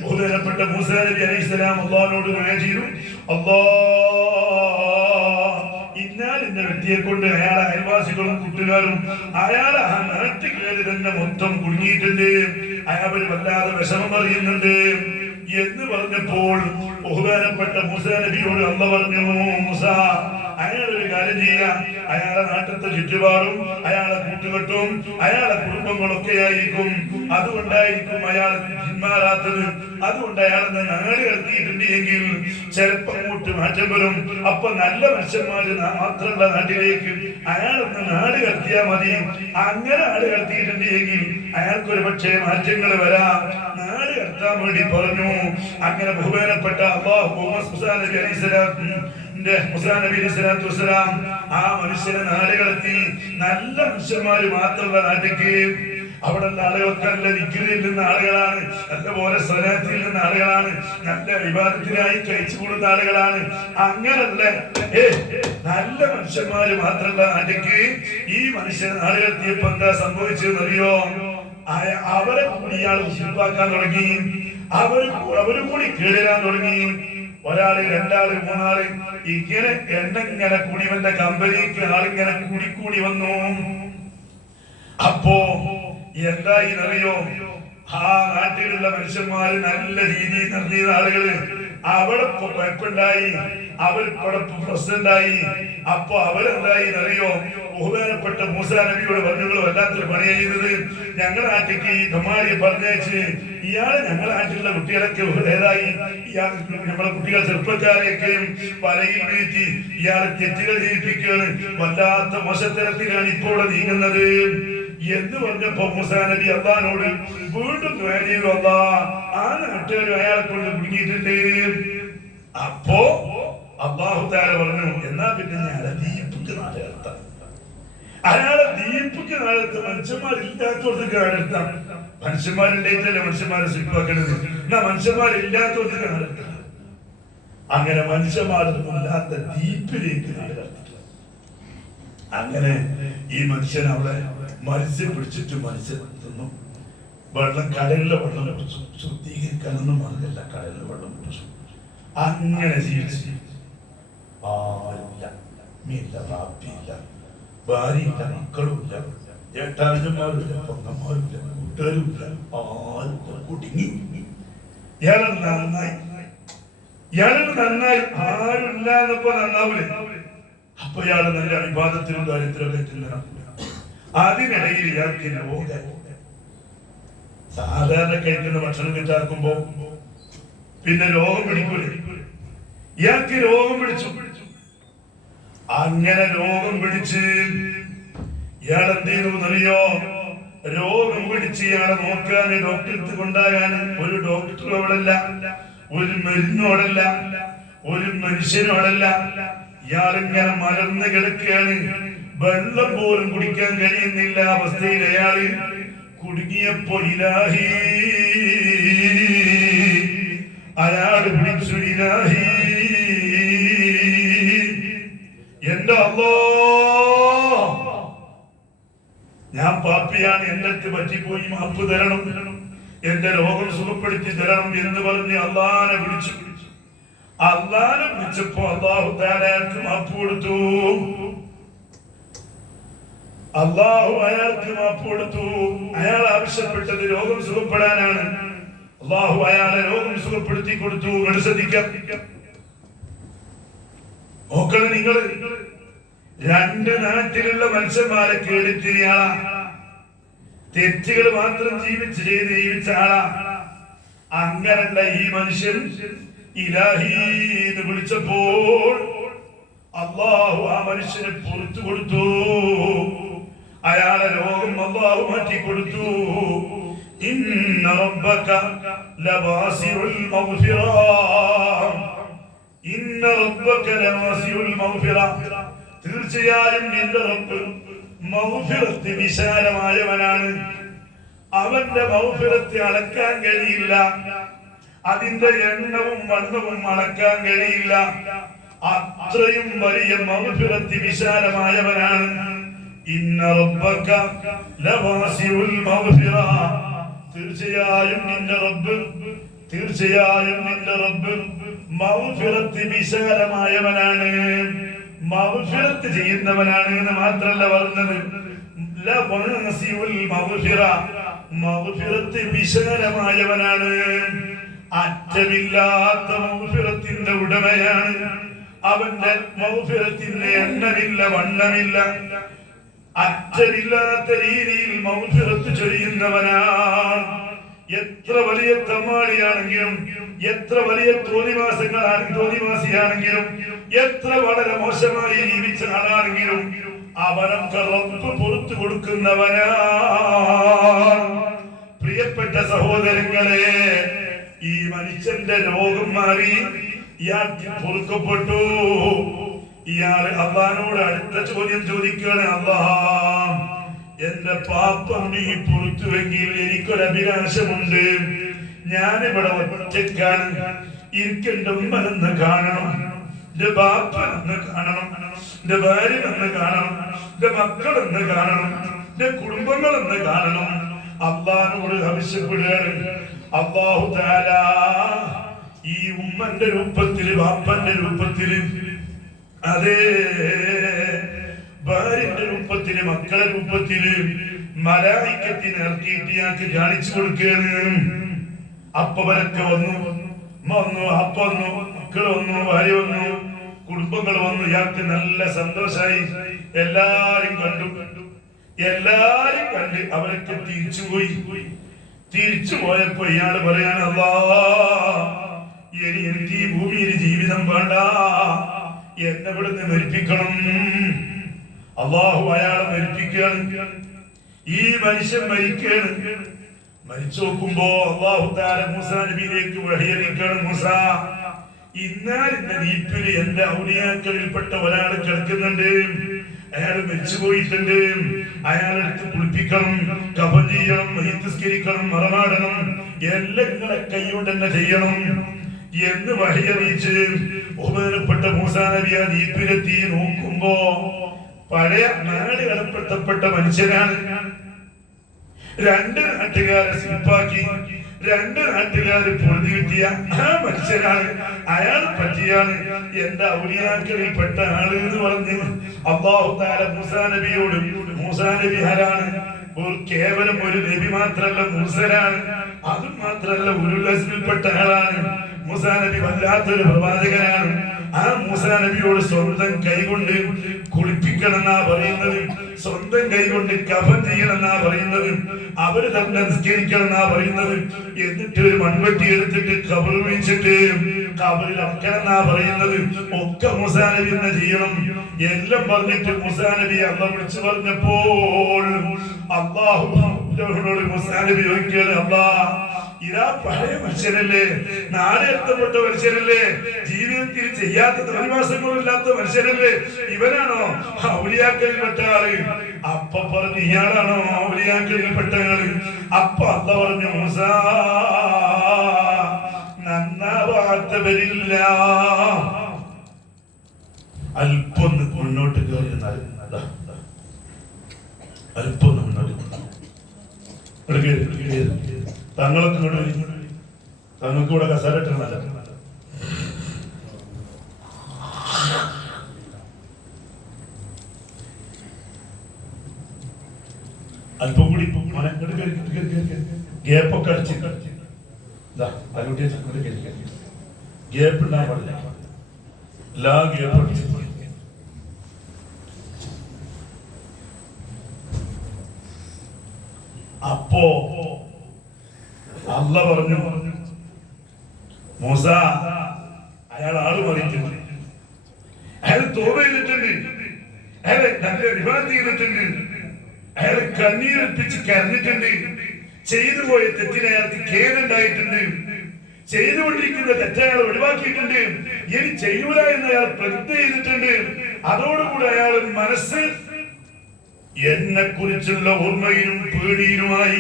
ബഹുമാനപ്പെട്ട മൂസാ നബി അലൈഹിസ്സലാം അല്ലാഹുവിനോട് ദുആ ചെയ്തു. ഇന്ന വ്യക്തിയെ കൊണ്ട് അയാളെ അയൽവാസികളും കൂട്ടുകാരും അയാളെ ആ നാട്ടുകാര് തന്നെ മൊത്തം കുടുങ്ങിയിട്ടുണ്ട്, അയാൾ വല്ലാതെ വിഷമം അറിയുന്നുണ്ട് എന്ന് പറഞ്ഞപ്പോൾ ബഹുമാനപ്പെട്ട മൂസാ നബിയോട് അല്ലാഹു പറഞ്ഞു, മൂസാ, അയാളൊരു കാര്യം ചെയ്യാം, അയാളെ നാട്ടിലത്തെ ചുറ്റുപാടും അയാളെ കൂട്ടുകെട്ടും അയാളെ കുടുംബങ്ങളൊക്കെ ആയിരിക്കും, അതുകൊണ്ടായിരിക്കും അയാൾ പിന്മാറാത്തത്. അതുകൊണ്ട് അയാളെന്ന് നാട് കടത്തിയിട്ടുണ്ട് എങ്കിൽ ചിലപ്പോൾ അങ്ങോട്ട് മാറ്റം വരും. അപ്പൊ നല്ല മനുഷ്യന്മാര് മാത്രമുള്ള നാട്ടിലേക്ക് അയാളൊന്ന് നാട് കടത്തിയാൽ മതി. അങ്ങനെ നാട് കടത്തിയിട്ടുണ്ട് എങ്കിൽ അയാൾക്കൊരു പക്ഷേ മാറ്റങ്ങൾ വരാം. നാട് കടത്താൻ വേണ്ടി പറഞ്ഞു. അങ്ങനെ ബഹുമാനപ്പെട്ട മൂസാ നബി അലൈഹിസ്സലാത്തു വസ്സലാം ആ മനുഷ്യനെ നാട് കടത്തി. നല്ല മനുഷ്യന്മാര് മാത്രമുള്ള നാട്ടിലേക്ക്. അവിടെ ആളുകൾക്ക് നല്ല ദിക്റിൽ നിന്ന ആളുകളാണ്, നല്ലപോലെ സ്വലാത്തിൽ നിന്ന ആളുകളാണ്, നല്ല വിവാദത്തിനായി കഴിച്ചു കൊടുത്ത ആളുകളാണ്. അങ്ങനല്ല, നല്ല മനുഷ്യന്മാര് മാത്രമുള്ള നാട്ടിലേക്ക് ഈ മനുഷ്യനെ നാട് കടത്തിയപ്പോ എന്താ സംഭവിച്ചതെന്നറിയോ? അവരെ കൂടി ഇയാൾ ഉശിപ്പാക്കാൻ തുടങ്ങി, അവരും കൂടി കേടാൻ തുടങ്ങി. ഒരാള്, 2 ആള്, 3 ആള് ഇങ്ങനെ എണ്ണിങ്ങനെ കൂടിവന്റെ കമ്പനിക്ക് ആളിങ്ങനെ കൂടി വന്നു. അപ്പോ എന്തായി അറിയോ? ആ നാട്ടിലുള്ള മനുഷ്യന്മാര് നല്ല രീതിയിൽ നടത്തിയ ആളുകള് അവിടെ കുഴപ്പമുണ്ടായി, അവരിവിടെ പ്രസിഡന്റായി. അപ്പൊ അവരെന്തായി അറിയോ? ബഹുമാനപ്പെട്ട മൂസാ നബിയോട് പറഞ്ഞു, വല്ലാത്തൊരു പണി ചെയ്തത്, ഞങ്ങളുടെ നാട്ടിലേക്ക് ഈ കമാരിയെ പറഞ്ഞയച്ച് ഇയാള് ഞങ്ങളുടെ നാട്ടിലുള്ള കുട്ടികളൊക്കെ ഏതായി, ഇയാൾ നമ്മളെ കുട്ടികൾ ചെറുപ്പക്കാരെയൊക്കെയും വലയിൽ വീഴ്ത്തി ഇയാളെ തെറ്റുകൾ ചെയ്യിപ്പിക്കുകയാണ്, വല്ലാത്ത മോശത്തരത്തിലാണ് ഇപ്പോൾ നീങ്ങുന്നത് എന്ന് പറഞ്ഞപ്പോ മൂസാ നബി അല്ലാഹുവിനോട് വീണ്ടും ദുആ ചെയ്തു. അല്ലാഹ്, ആ നാട്ടുകാർ അയാളെ കൊണ്ട് കുടുങ്ങിയിട്ടുണ്ട്. അപ്പോ അല്ലാഹു തആല പറഞ്ഞു, എന്നാ പിന്നെ അയാളെ ദീപിക്ക് നാട് കടത്താം, അയാളെ ദീപിക്ക് നാട് കടത്താം, മനുഷ്യന്മാരില്ലാത്തോടത്ത് നാട് കടത്താം. മനുഷ്യന്മാരുണ്ടായിട്ടല്ലേ മനുഷ്യന്മാരെ സിപ്പാക്കണത്. എന്നാ മനുഷ്യന്മാരില്ലാത്തത് കാണണ്ട. അങ്ങനെ മനുഷ്യന്മാരൊന്നുമില്ലാത്ത ദീപിലേക്ക് അങ്ങനെ ഈ മനുഷ്യൻ അവിടെ മത്സ്യം പിടിച്ചിട്ട് മത്സ്യം തിന്നു. വെള്ളം കടലിലെ വെള്ളം കുടിച്ചു. ശുദ്ധീകരിക്കാനൊന്നും പറഞ്ഞില്ല, കടലിലെ വെള്ളം കുടിച്ചു. അങ്ങനെ ജീവിച്ചു. ആരില്ല, മീനില്ല, പ്രാപ്തിയില്ല, ഭാര്യയില്ല, മക്കളുമില്ല, ഏട്ടാനുമാരുമില്ല, പൊങ്ങന്മാരുമില്ല, കൂട്ടുകാരുമില്ല, ആരും കുടുങ്ങി. ഇയാളെ നന്നായി, ആരുമില്ല എന്നപ്പോ നന്നാവൂലേ? അപ്പൊ ഇയാള് നല്ല വിവാദത്തിലും കാര്യത്തിലൊക്കെ അതിനിടയിൽ ഇയാൾക്ക് രോഗം. സാധാരണ കഴിക്കുന്ന ഭക്ഷണം കിട്ടാക്കുമ്പോ പിന്നെ രോഗം പിടിക്കൂലേ? ഇയാൾക്ക് രോഗം പിടിച്ചു. അങ്ങനെ രോഗം പിടിച്ച് ഇയാൾ എന്ത് ചെയ്തു എന്നറിയോ? രോഗം പിടിച്ച് ഇയാളെ നോക്കാൻ ഡോക്ടർക്ക് കൊണ്ടാകാൻ ഒരു ഡോക്ടറും അവിടല്ല, ഒരു മരുന്നോടല്ല, ഒരു മനുഷ്യനോടല്ല. ഇയാളിങ്ങനെ മലർന്ന് കിടക്കുകയാണ്. വെള്ളം പോലും കുടിക്കാൻ കഴിയുന്നില്ല അവസ്ഥയിൽ അയാള് കുടുങ്ങിയപ്പോ ഇലാഹി അയാള് വിളിച്ചു, ഇലാഹി എന്റെ അല്ലാഹ്, ഞാൻ പാപ്പിയാണ്, എന്റെ അടുത്ത് പറ്റിപ്പോയി, മാപ്പ് തരണം, എന്റെ രോഗം സുഖപ്പെടുത്തി തരണം എന്ന് പറഞ്ഞ് അള്ളാനെ വിളിച്ചു. അള്ളാനെ വിളിച്ചപ്പോ അള്ളാഹു താലാക്ക് മാപ്പ് കൊടുത്തു. അള്ളാഹു അയാൾക്ക് മാപ്പ് കൊടുത്തു. അയാൾ ആവശ്യപ്പെട്ടത് രോഗം സുഖപ്പെടാനാണ്. അള്ളാഹു അയാളെ രോഗം സുഖപ്പെടുത്തി കൊടുത്തു. ശ്രദ്ധിക്കാം, നോക്കണം നിങ്ങൾ. രണ്ട് നാട്ടിലുള്ള മനുഷ്യന്മാരെ കേളിത്തിരിയാളാ, തെറ്റുകൾ മാത്രം ജീവിച്ച ആളാ. അങ്ങനല്ല ഈ മനുഷ്യൻ ഇലാഹി എന്ന് വിളിച്ചപ്പോൾ അള്ളാഹു ആ മനുഷ്യനെ പുറത്തു കൊടുത്തു. അയാളെ രോഗം അള്ളാഹു മാറ്റി കൊടുത്തു. ഇന്ന റബ്ബക ലവാസിഉൽ മഗ്ഫിറ, ഇന്ന റബ്ബക ലവാസിഉൽ മഗ്ഫിറ, തീർച്ചയായും നിന്റെ റബ്ബ് മഗ്ഫിറത്ത് വിശാലമായവനാണ്. അവന്റെ മഗ്ഫിറത്ത് അളക്കാൻ കഴിയില്ല, അതിന്റെ എണ്ണവും വണ്ണവും അളക്കാൻ കഴിയില്ല. അത്രയും വലിയ മഗ്ഫിറത്ത് വിശാലമായവനാണ്. ഇന്ന റബ്ബക ലവാസിഉൽ മഗ്ഫിറ, തീർച്ചയായും നിന്റെ റബ്ബ് മഗ്ഫിറത്ത് വിശാലമായവനാണ്, മഗ്ഫിറത്ത് ചെയ്യുന്നവനാണ് എന്ന് മാത്രമല്ല പറഞ്ഞത്, ലവാസിഉൽ മഗ്ഫിറ, മഗ്ഫിറത്ത് വിശാലമായവനാണ്. അറ്റമില്ലാത്ത മഗ്ഫിറത്തിന്റെ ഉടമയാണ്. അവന്റെ മഗ്ഫിറത്തിന്റെ എണ്ണമില്ല, വണ്ണമില്ല. അറ്റമില്ലാത്ത രീതിയിൽ മഗ്ഫിറത്ത് ചൊരിയുന്നവനാണ്. എത്ര വലിയ തമ്മാടിയാണെങ്കിലും, എത്ര വലിയ തോന്നിവാസിയാണെങ്കിലും, എത്ര വളരെ മോശമായി ജീവിച്ച ആളാണെങ്കിലും അവനൊക്കെ റബ്ബ് പുറത്തു കൊടുക്കുന്നവനാണ്. പ്രിയപ്പെട്ട സഹോദരങ്ങളെ, ഈ മനുഷ്യന്റെ രോഗം മാറി, ഇയാൾക്ക് പൊറുക്കപ്പെട്ടു. ഇയാള് അള്ളാനോട് അടുത്ത ചോദ്യം ചോദിക്കുകയാണ്, അല്ലാഹ് എന്റെ പാപം നീ പൊറുത്തുവെങ്കിൽ എനിക്കൊരു അഭിലാഷമുണ്ട്. ഞാനിവിടെ ഒറ്റക്കാണ്, എനിക്കെന്റെ ഉമ്മനെന്ന് കാണണം, എന്റെ ബാപ്പനെന്ന് കാണണം, എന്റെ ഭാര്യനെന്ന് കാണണം, എന്റെ മക്കളെന്ന് കാണണം, എന്റെ കുടുംബങ്ങളെന്ന് കാണണം. അള്ളാനോട് ആവശ്യപ്പെടുകയാണ്. അല്ലാഹു തആല ഈ ഉമ്മന്റെ രൂപത്തില്, ബാപ്പന്റെ രൂപത്തില്, അതേ ഭാര്യന്റെ രൂപത്തില്, മക്കളെ രൂപത്തില് മലായിക്കത്തിനെ ഇറക്കിയിട്ട് ഇയാൾക്ക് കാണിച്ചു കൊടുക്കുകയാണ്. അപ്പവരൊക്കെ വന്നു, അപ്പ വന്നു, മക്കൾ വന്നു, ഭാര്യ വന്നു, കുടുംബങ്ങൾ വന്നു. ഇയാൾക്ക് നല്ല സന്തോഷായി. എല്ലാരും കണ്ട് അവരൊക്കെ തിരിച്ചു പോയപ്പോ ഇയാള് പറയാണ്, അല്ലാഹ് ഇനി എനിക്ക് ഈ ഭൂമിയിൽ ജീവിതം വേണ്ട, എന്നെ ഇവിടുന്ന് മരിപ്പിക്കണം. അല്ലാഹു അയാളെ മരിപ്പിക്കുകയാണ്. ഈ മനുഷ്യൻ മരിക്കുകയാണ്. മരിച്ചു നോക്കുമ്പോ അല്ലാഹു തആല മൂസാ നബിയിലേക്ക് വഹിയിറക്കുകയാണ്. മൂസാ, ഇന്നാലിന്റെ ദീപില് എന്റെ ഔലിയാക്കളിൽപ്പെട്ട ഒരാൾ കിടക്കുന്നുണ്ട്, അയാൾ മരിച്ചു പോയിട്ടുണ്ട്, അയാളെടുത്ത് കുളിപ്പിക്കണം, കഫൻ ചെയ്യണം, നിസ്കരിക്കണം, മറമാടണം, എല്ലാം നിങ്ങളെ കൈകൊണ്ട് തന്നെ ചെയ്യണം എന്ന് വഹി അറിയിച്ച് ബഹുമാനപ്പെട്ട മൂസാ നബി ആ ദ്വീപിലെത്തി നോക്കുമ്പോ പഴയ നാട് കടപ്പെടുത്തപ്പെട്ട മനുഷ്യനാണ്. രണ്ട് നാട്ടുകാരെ സിപ്പാക്കി, രണ്ട് നാട്ടുകാര് പൊറുതി കിട്ടിയ ആ മനുഷ്യനാണ്. അയാൾ പറ്റിയാണ് എന്റെ ഔലിയാക്കളിൽപ്പെട്ട ആള് എന്ന് പറഞ്ഞ് അല്ലാഹു തആല മൂസാ നബിയോട്, മൂസാ നബി ആരാണ്? കേവലം ഒരു നബി മാത്രല്ല, മൂസനാണ്. അതും മാത്രല്ല ഉലുൽ അസ്മിൽപ്പെട്ട ആളാണ്. മൂസാ നബി വല്ലാത്തൊരു പ്രവാചകനാണ്. ആ മൂസാ നബിയോട് സ്വന്തം കൈകൊണ്ട് കുളിപ്പിക്കണമെന്നാ പറയുന്നത്, സ്വന്തം കൈകൊണ്ട് കഫൻ ചെയ്യണമെന്നാ പറയുന്നത്, അവര് തന്നെ നിസ്കരിക്കണമെന്നാ പറയുന്നത്. എന്നിട്ട് ഒരു മൺവെട്ടി എടുത്തിട്ട് കബർ വീഴ്ചിട്ട് കബറിൽ അടക്കണമെന്നാ പറയുന്നത്. ഒക്കെ മൂസാ നബി തന്നെ ചെയ്യണം എല്ലാം പറഞ്ഞിട്ട് മൂസാ നബി അള്ളാഹ് വിളിച്ചു പറഞ്ഞപ്പോൾ അള്ളാഹുനോട് മൂസാ നബി ചോദിക്കുകയാണ്, അല്ലാഹ് ഇതാ പഴയ മനുഷ്യരല്ലേ, നാട് എത്തപ്പെട്ട മനുഷ്യരല്ലേ, ജീവിതത്തിൽ ചെയ്യാത്ത ധർമാസങ്ങളില്ലാത്ത മനുഷ്യരല്ലേ, ഇവനാണോ ഔലിയാക്കളിൽപ്പെട്ട ആള്? അപ്പ പറഞ്ഞു ഇയാളാണോ ഔലിയാക്കളിൽപ്പെട്ട ആള്? അപ്പ അല്ല പറഞ്ഞു, മൂസാ നന്നാവാത്തവരില്ല. അല്പം മുന്നോട്ട് കയറിയാൽ അല്പം മുന്നോട്ട് തങ്ങൾക്ക് തങ്ങൾക്ക് കൂടെ കസാരട്ടല്ല. അല്പം കൂടി ഗ്യാപ്പൊക്കെ അടിച്ച് ഗ്യാപ്പ് ഉണ്ടാകാൻ പാടില്ല. എല്ലാ ഗ്യാപ്പ് അടിച്ച് അപ്പോ അല്ല പറഞ്ഞു, മൂസ അയാൾ ആള് മറിയിട്ടുണ്ട്, അയാൾ തോപ ചെയ്തിട്ടുണ്ട്, അയാളെ നല്ല വിവാദം ചെയ്തിട്ടുണ്ട്, അയാൾ കണ്ണീരൊപ്പിച്ച് കരഞ്ഞിട്ടുണ്ട്, ചെയ്തു പോയ തെറ്റിന് അയാൾക്ക് ഖേദമുണ്ടായിട്ടുണ്ട്, ചെയ്തുകൊണ്ടിരിക്കുന്ന തെറ്റയാൾ ഒഴിവാക്കിയിട്ടുണ്ട്, ഇനി ചെയ്യൂല എന്ന് അയാൾ പ്രതിജ്ഞ ചെയ്തിട്ടുണ്ട്. അതോടുകൂടി അയാൾ മനസ്സ് എന്നെ കുറിച്ചുള്ള ഓർമ്മയിലും പേടിയിലുമായി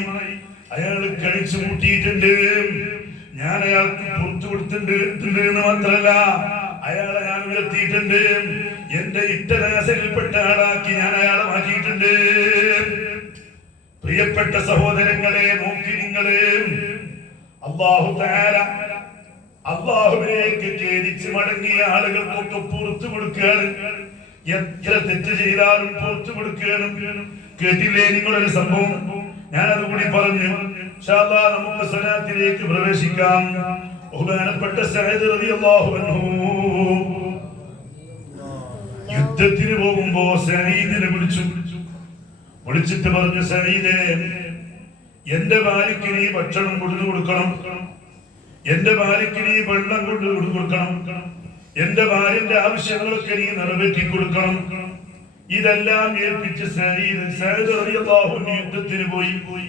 അയാൾ കഴിച്ചു കൂട്ടിയിട്ടുണ്ട്. ഞാൻ അയാൾക്ക് പുറത്തു കൊടുത്തിട്ടുണ്ട് എന്ന് മാത്രല്ല, അയാളെ ഞാൻ ഉയർത്തിയിട്ടുണ്ട്. എന്റെ ഇഷ്ടദാസരിൽപ്പെട്ട ആളാക്കി ഞാൻ അയാളെ മാറ്റിയിട്ടുണ്ട്. പ്രിയപ്പെട്ട സഹോദരങ്ങളെ, നോക്കി നിങ്ങളെ, അല്ലാഹു തആല അല്ലാഹുവിലേക്ക് ഖേദിച്ച് മടങ്ങിയ ആളുകൾക്കൊക്കെ പുറത്തു കൊടുക്കുകയാണ്. എത്ര തെറ്റ് ചെയ്താലും പുറത്തു കൊടുക്കുകയാണ്. കേട്ടില്ലേ നിങ്ങളൊരു സംഭവം? ഞാനത് കൂടി പറഞ്ഞു. ഇൻഷാ അല്ലാഹ് നമുക്ക് സ്വലാത്തിലേക്ക് പ്രവേശിക്കാം. ബഹുമാനപ്പെട്ട സഅദ് റളിയല്ലാഹു അൻഹു യുദ്ധത്തിന് പോകുമ്പോ സഈദിനെ വിളിച്ചിട്ട് പറഞ്ഞു, സഈദേ, എന്റെ ഭാര്യയ്ക്ക് നീ ഭക്ഷണം കൊണ്ടു കൊടുക്കണം, എന്റെ ഭാര്യയ്ക്ക് നീ വെള്ളം കൊണ്ടു കൊടുക്കണം, എന്റെ ഭാര്യന്റെ ആവശ്യങ്ങളൊക്കെ നീ നിറവേറ്റി കൊടുക്കണം. ഇതെല്ലാം ഏൽപ്പിച്ച് സഈദ് റളിയല്ലാഹു അൻഹു യുദ്ധത്തിന് പോയി.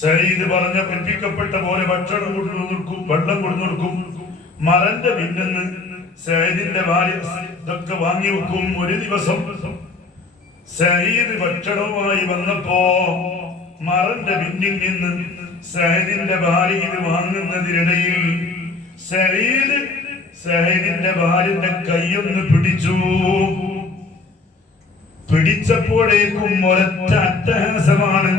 സഈദ് പറഞ്ഞ കൽപ്പിക്കപ്പെട്ട പോലെ ഭക്ഷണം കൊണ്ടു കൊടുക്കും, വെള്ളം കൊണ്ടു കൊടുക്കും. മറന്റെ പിന്നെന്ന് സഈദിന്റെ ഭാര്യ ഇതൊക്കെ വാങ്ങി വെക്കും. ഒരു ദിവസം സഈദ് ഭക്ഷണവുമായി വന്നപ്പോ മറന്റെ പിന്നിൽ നിന്ന് സഈദിന്റെ ഭാര്യ ഇത് വാങ്ങുന്നതിനിടയിൽ സഈദിന്റെ ഭാര്യന്റെ കൈയൊന്ന് പിടിച്ചു. പിടിച്ചപ്പോഴേക്കും ഒരൊറ്റ അട്ടഹാസമാണ്,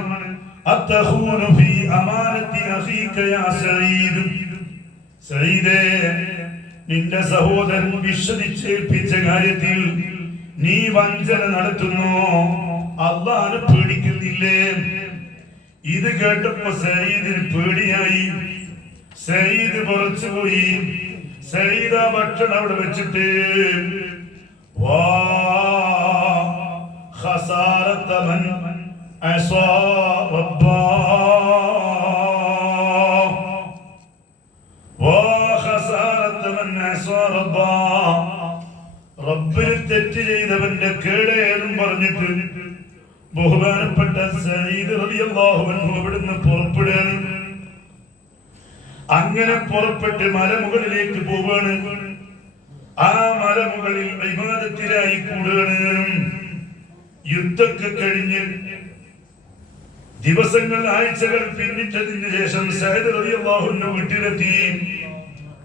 അത്തഖൂനു ഫീ അമാനത്തി അഖീക യാ സഈദ്. സഈദേ, നിന്റെ സഹോദരൻ വിശ്വസിച്ചേൽപ്പിച്ച കാര്യത്തിൽ നീ വഞ്ചന നടത്തുന്നു, അല്ലാഹുവിനെ പേടിക്കുന്നില്ലേ? ഇത് കേട്ടപ്പോ സഈദിന് പേടിയായി. സഈദ് പുറത്തുപോയി. സഈദ് ആ ഭക്ഷണം അവിടെ വെച്ചിട്ട് വാ ഖസാറത മൻ അസാ റബ്ബാ, വാ ഖസാറത മൻ അസാ റബ്ബാ, റബ്ബിനെ തെറ്റ് ചെയ്തവന്റെ കേടേറും പറഞ്ഞിട്ട് ബഹുമാനപ്പെട്ട സഈദ് റളിയല്ലാഹു അൻഹു അവിടുന്ന് പുറപ്പെടുകയാണ്. അങ്ങനെ പുറപ്പെട്ട് മലമുകളിലേക്ക് പോവാണ്. ആ മലമുകളിൽ ഇബാദത്തിലായി കൂടുകയാണ്. യുദ്ധമൊക്കെ കഴിഞ്ഞ് ദിവസങ്ങൾ ആഴ്ചകൾ പിന്നിട്ടതിന് ശേഷം സയ്യിദ് റളിയല്ലാഹു അൻഹു വീട്ടിലെത്തി.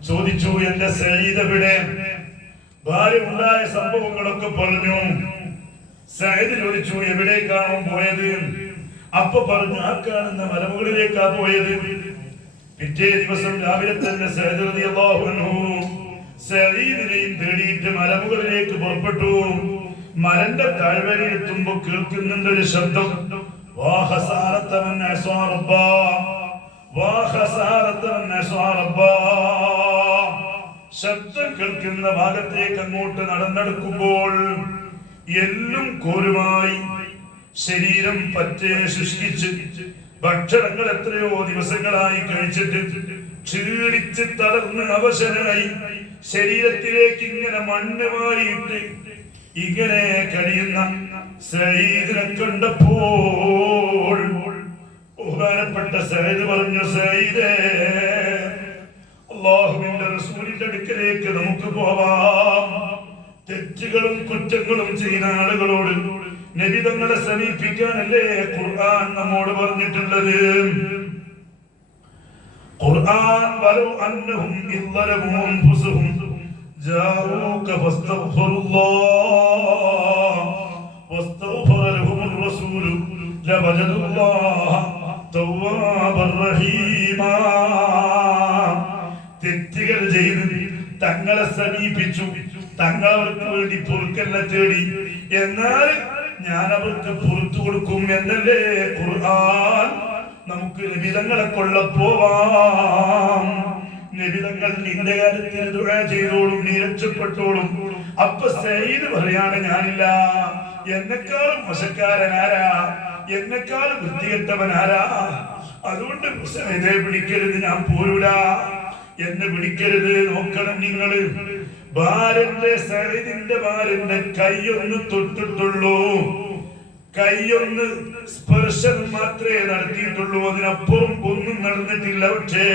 ചോദിച്ചു, എന്റെ സയ്യിദ് എവിടെ? ഭാര്യ ഉണ്ടായ സംഭവങ്ങളൊക്കെ പറഞ്ഞു. സയ്യിദ് ചോദിച്ചു, എവിടേക്കാണോ പോയത്? അപ്പൊ പറഞ്ഞു, ആ കാണുന്ന മലമുകളിലേക്കാ പോയത്. പിറ്റേ ദിവസം രാവിലെ തന്നെ സയ്യിദ് റളിയല്ലാഹു അൻഹു സയ്യിദിനെയും തേടിയിട്ട് മലമുകളിലേക്ക് പുറപ്പെട്ടു. മലന്റെ താഴ്വരയിലെത്തുമ്പോ കേൾക്കുന്നുണ്ട് ഒരു ശബ്ദം, വാ ഖസാറത മൻ അസ്വാ റബ്ബാ, വാ ഖസാറത മൻ അസ്വാ റബ്ബാ. ശബ്ദം കേൾക്കുന്ന ഭാഗത്തേക്ക് അങ്ങോട്ട് നടന്നെടുക്കുമ്പോൾ എല്ലും കോരുമായി, ശരീരം പറ്റേ ശുഷ്കിച്ച്, ഭക്ഷണങ്ങൾ എത്രയോ ദിവസങ്ങളായി കഴിച്ചിട്ട് ക്ഷീണിച്ച് തളർന്ന് അവശനായി ശരീരത്തിലേക്ക് ഇങ്ങനെ മണ്ണുമായിട്ട് ഇങ്ങനെ കഴിയുന്ന സയ്യിദിനെ കണ്ടപ്പോൾ ബഹുമാനപ്പെട്ട സയ്യിദ് പറഞ്ഞു, സയ്യിദേ, അല്ലാഹുവിന്റെ റസൂലിന്റെ അടുക്കലേക്ക് നമുക്ക് പോവാം. തെറ്റുകളും കുറ്റങ്ങളും ചെയ്യുന്ന ആളുകളോട് നബി തങ്ങളെ സമീപിക്കാനല്ലേ ഖുർആൻ നമ്മോട് പറഞ്ഞിട്ടുള്ളത്. ഖുർആൻ വലൗ അന്നഹും ഇദ്ദലമു അൻഫുസഹും ജാഊക ഫസ്തഗ്ഫിറുല്ലാഹ് വസ്തഗ്ഫറ ലഹുമുർ റസൂൽ ലവജദുല്ലാഹ തവ്വാബർ റഹീമാ. തെറ്റുകൾ ചെയ്ത് തങ്ങളെ സമീപിച്ചു, തങ്ങൾ അവർക്ക് വേണ്ടി പൊറുക്കലിനെ തേടി, എന്നാൽ ഞാൻ അവർക്ക് പുറത്തു കൊടുക്കും എന്നല്ലേ ഖുർആൻ. നമുക്ക് നബിതങ്ങളെ കൊള്ള പോവാം. നബിതങ്ങൾ നിന്റെ കാര്യത്തിൽ ദുആ ചെയ്തോളും, നീ രക്ഷപ്പെട്ടോളും. അപ്പൊ സയ്യിദ് പറയാണ്, ഞാനില്ല, എന്നെക്കാളും മോശക്കാരനാരാ, എന്നെക്കാളും വൃത്തികെട്ടവനാരാ, അതുകൊണ്ട് സയ്യിദെ വിളിക്കരുത്, ഞാൻ പോരൂല, എന്നെ വിളിക്കരുത്. നോക്കണം നിങ്ങള്, ഭാര്യന്റെ സയ്യിദിന്റെ ഭാര്യന്റെ കൈയൊന്ന് തൊട്ടിട്ടുള്ളൂ, കൈയൊന്ന് സ്പർശം മാത്രമേ നടത്തിയിട്ടുള്ളൂ, അതിനപ്പുറം ഒന്നും നടന്നിട്ടില്ല. പക്ഷേ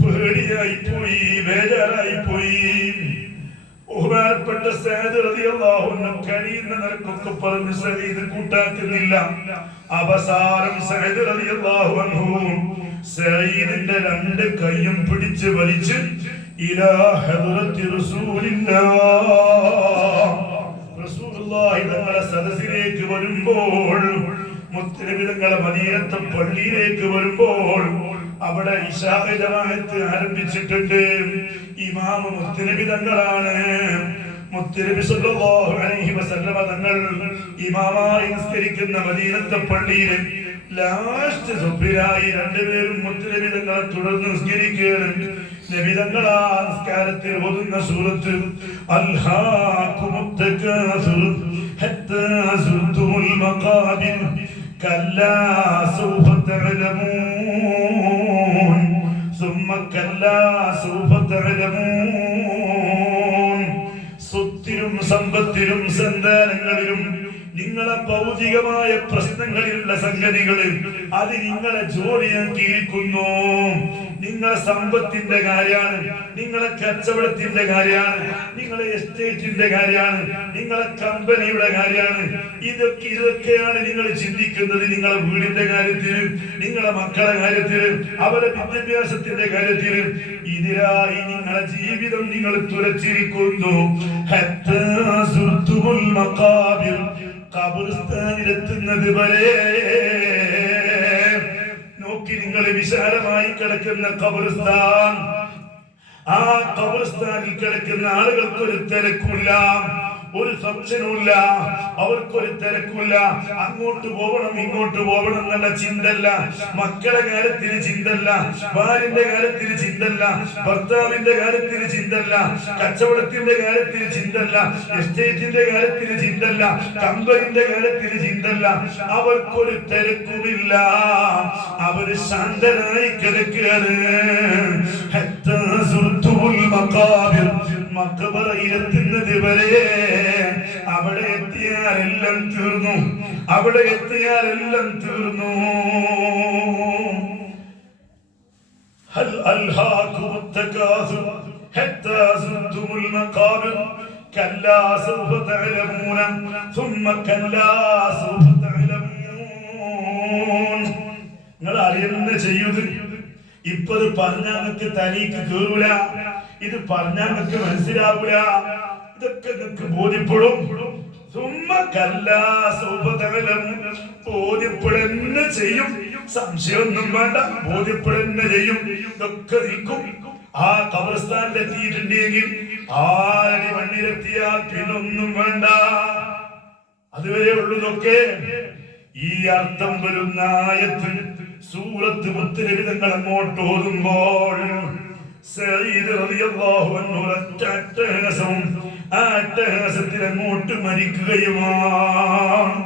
പേടിയായി പോയി, ബേജാറായി പോയി. ബഹുമാനപ്പെട്ട സയ്യിദ് റളിയല്ലാഹു അൻഹു കഴിയുന്ന നിലക്കൊക്കെ പറഞ്ഞ് സയ്യിദ് കൂട്ടാക്കുന്നില്ല. അവസാനം സയ്യിദ് റളിയല്ലാഹു അൻഹു സയ്യിദിന്റെ രണ്ട് കൈയും പിടിച്ച് വലിച്ച് ഇലാ ഹദ്റത്തി റസൂലുള്ളാഹി തങ്ങളുടെ സദസ്സിലേക്ക് വരുമ്പോൾ, മുത്തനബി തങ്ങളുടെ മദീനത്തെ പള്ളിയിലേക്ക് വരുമ്പോൾ, അവിടെ ഇശാ ജമാഅത്ത് ആരംഭിച്ചിട്ടുണ്ട്. ഇമാം മുത്തനബി തങ്ങളാണ്. മുത്തനബി സല്ലല്ലാഹു അലൈഹി വസല്ലമ തങ്ങൾ ഇമാമായി നിസ്കരിക്കുന്ന മദീനത്തെ പള്ളിയിൽ ലാസ്റ്റ് സുബ്ഹിയായി രണ്ടുപേരും മുത്തനബി തങ്ങളെ തുടർന്ന് നിസ്കരിക്കുകയാണ്. നബി തങ്ങളാ നിസ്കാരത്തിൽ ഓതുന്ന സൂറത്ത് അൽഹാകുമുത് തകാസുർ ഹത്താ സുർതുൽ മഖാബിർ കല്ലാ സൗഫ തഅലമൂൻ സുമ്മ കല്ലാ സൗഫ തഅലമൂൻ. സ്വത്തിലും സമ്പത്തിലും സന്താനങ്ങളിലും നിങ്ങളെ ഭൗതികമായ പ്രശ്നങ്ങളിലുള്ള സംഗതികളിൽ അത് നിങ്ങളെ ജോലിയാക്കിയിരിക്കുന്നു. നിങ്ങളെ സമ്പത്തിന്റെ കാര്യമാണ്, നിങ്ങളെ കച്ചവടത്തിന്റെ കാര്യമാണ്, നിങ്ങളെ എസ്റ്റേറ്റിന്റെ കാര്യമാണ്, നിങ്ങളെ കമ്പനിയുടെ കാര്യമാണ്. ഇതൊക്കെയാണ് നിങ്ങൾ ചിന്തിക്കുന്നത്. നിങ്ങളെ വീടിന്റെ കാര്യത്തിൽ, നിങ്ങളെ മക്കളെ കാര്യത്തിൽ, അവരുടെ വിദ്യാഭ്യാസത്തിന്റെ കാര്യത്തിൽ. ഇതിനായി നിങ്ങളെ ജീവിതം നിങ്ങൾ തുലച്ചിരിക്കുന്നു. ഖബർസ്ഥാനിലെത്തുന്നത് വരെ നോക്കി നിങ്ങൾ വിശാലമായി കിടക്കുന്ന ഖബർസ്ഥാൻ. ആ ഖബർസ്ഥാനിൽ കിടക്കുന്ന ആളുകൾക്കൊരു തിരക്കില്ല, ഒരു ഫംഗ്ഷനുമില്ല, അവർക്കൊരു തിരക്കില്ല. അങ്ങോട്ട് പോകണം ഇങ്ങോട്ട് പോകണം എന്നുള്ള ചിന്തല്ല, മക്കളെ കാര്യത്തിന് ചിന്തല്ല, ഭാര്യന്റെ കാര്യത്തിന് ചിന്തല്ല, ഭർത്താവിന്റെ കാര്യത്തിന് ചിന്തല്ല, കച്ചവടത്തിന്റെ കാര്യത്തിന് ചിന്തല്ല, എസ്റ്റേറ്റിന്റെ കാര്യത്തിന് ചിന്തല്ല, കമ്പനിന്റെ കാര്യത്തിന് ചിന്തല്ല. അവർക്കൊരു തിരക്കുമില്ല, അവര് ശാന്തരായി കിടക്കുകയാണ്. മഖബറയിലെത്തുന്നത് വരെ അവിടെ എത്തിയാലെല്ലാം തീർന്നു, അവിടെ എത്തിയാലെല്ലാം തീർന്നു. ഹൽ അൽഹാകുമുത് തകാസുർ ഹത്താ സുർതുൽ മഖാബിർ കല്ലാ സൗഫ തഅലമൂന സുമ്മ കല്ലാ സൗഫ തഅലമൂൻ. നിങ്ങൾ അറിയുന്ന ചെയ്യത്. ഇപ്പൊ ഇത് പറഞ്ഞാങ്ങൾക്ക് തനിക്ക് കേറൂല, ഇത് പറഞ്ഞാങ്ങൾക്ക് മനസ്സിലാവൂല. ഇതൊക്കെ നിങ്ങൾക്ക് ബോധ്യപ്പെടും. ബോധ്യപ്പെടുന്ന ചെയ്യും, സംശയമൊന്നും വേണ്ട, ബോധ്യപ്പെടുന്ന ചെയ്യും. ഇതൊക്കെ നിൽക്കും. ആ ഖബർസ്ഥാനിൽ എത്തിയിട്ടുണ്ടെങ്കിൽ ആരടി മണ്ണിലെത്തിയാൽ പിന്നൊന്നും വേണ്ട. അതുവരെ ഉള്ളതൊക്കെ ഈ അർത്ഥം വരുന്ന ആയത്ത് സൂറത്ത് മുത്തനബിതങ്ങൾ അങ്ങോട്ട് ഓതുമ്പോൾ സഈദ് റളിയല്ലാഹു അൻഹു അട്ടഹാസത്തിൽ അങ്ങോട്ട് മരിക്കുകയുമാണ്.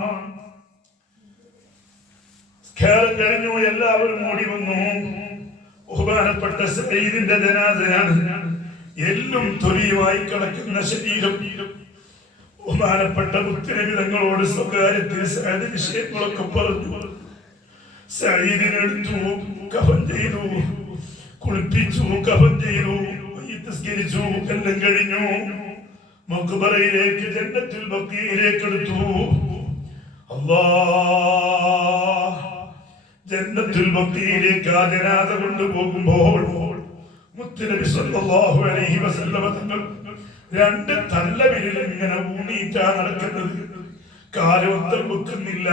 കഴിഞ്ഞു, എല്ലാവരും ഓടി വന്നു. ബഹുമാനപ്പെട്ട സഈദിന്റെ ജനാസയാണ്. എല്ലും തൊലിയുമായി കിടക്കുന്ന ശരീരം. ബഹുമാനപ്പെട്ട മുത്തനബി തങ്ങളോട് സ്വകാര്യത്തിൽ സഈദ് വിഷയങ്ങളൊക്കെ പറഞ്ഞു. സഈദിനെടുത്തു, കഫൻ ചെയ്തു, കുളിപ്പിച്ചു, കഫൻ ചെയ്തു, നിസ്കരിച്ചു, എല്ലാം കഴിഞ്ഞു. മഖ്ബറയിലേക്ക് ജന്നത്തുൽ ബഖീയിലേക്ക് എടുത്തു. അല്ലാഹ്, ജന്നത്തുൽ ബഖീയിലേക്ക് ആ ജനാസ കൊണ്ടുപോകുമ്പോൾ മുത്തുനബി സല്ലല്ലാഹു അലൈഹി വസല്ലം തങ്ങൾ രണ്ട് തള്ളവിരൽ ഇങ്ങനെ ഊണിയിട്ടാ നടക്കുന്നത്. കാല് മൊത്തം വെക്കുന്നില്ല,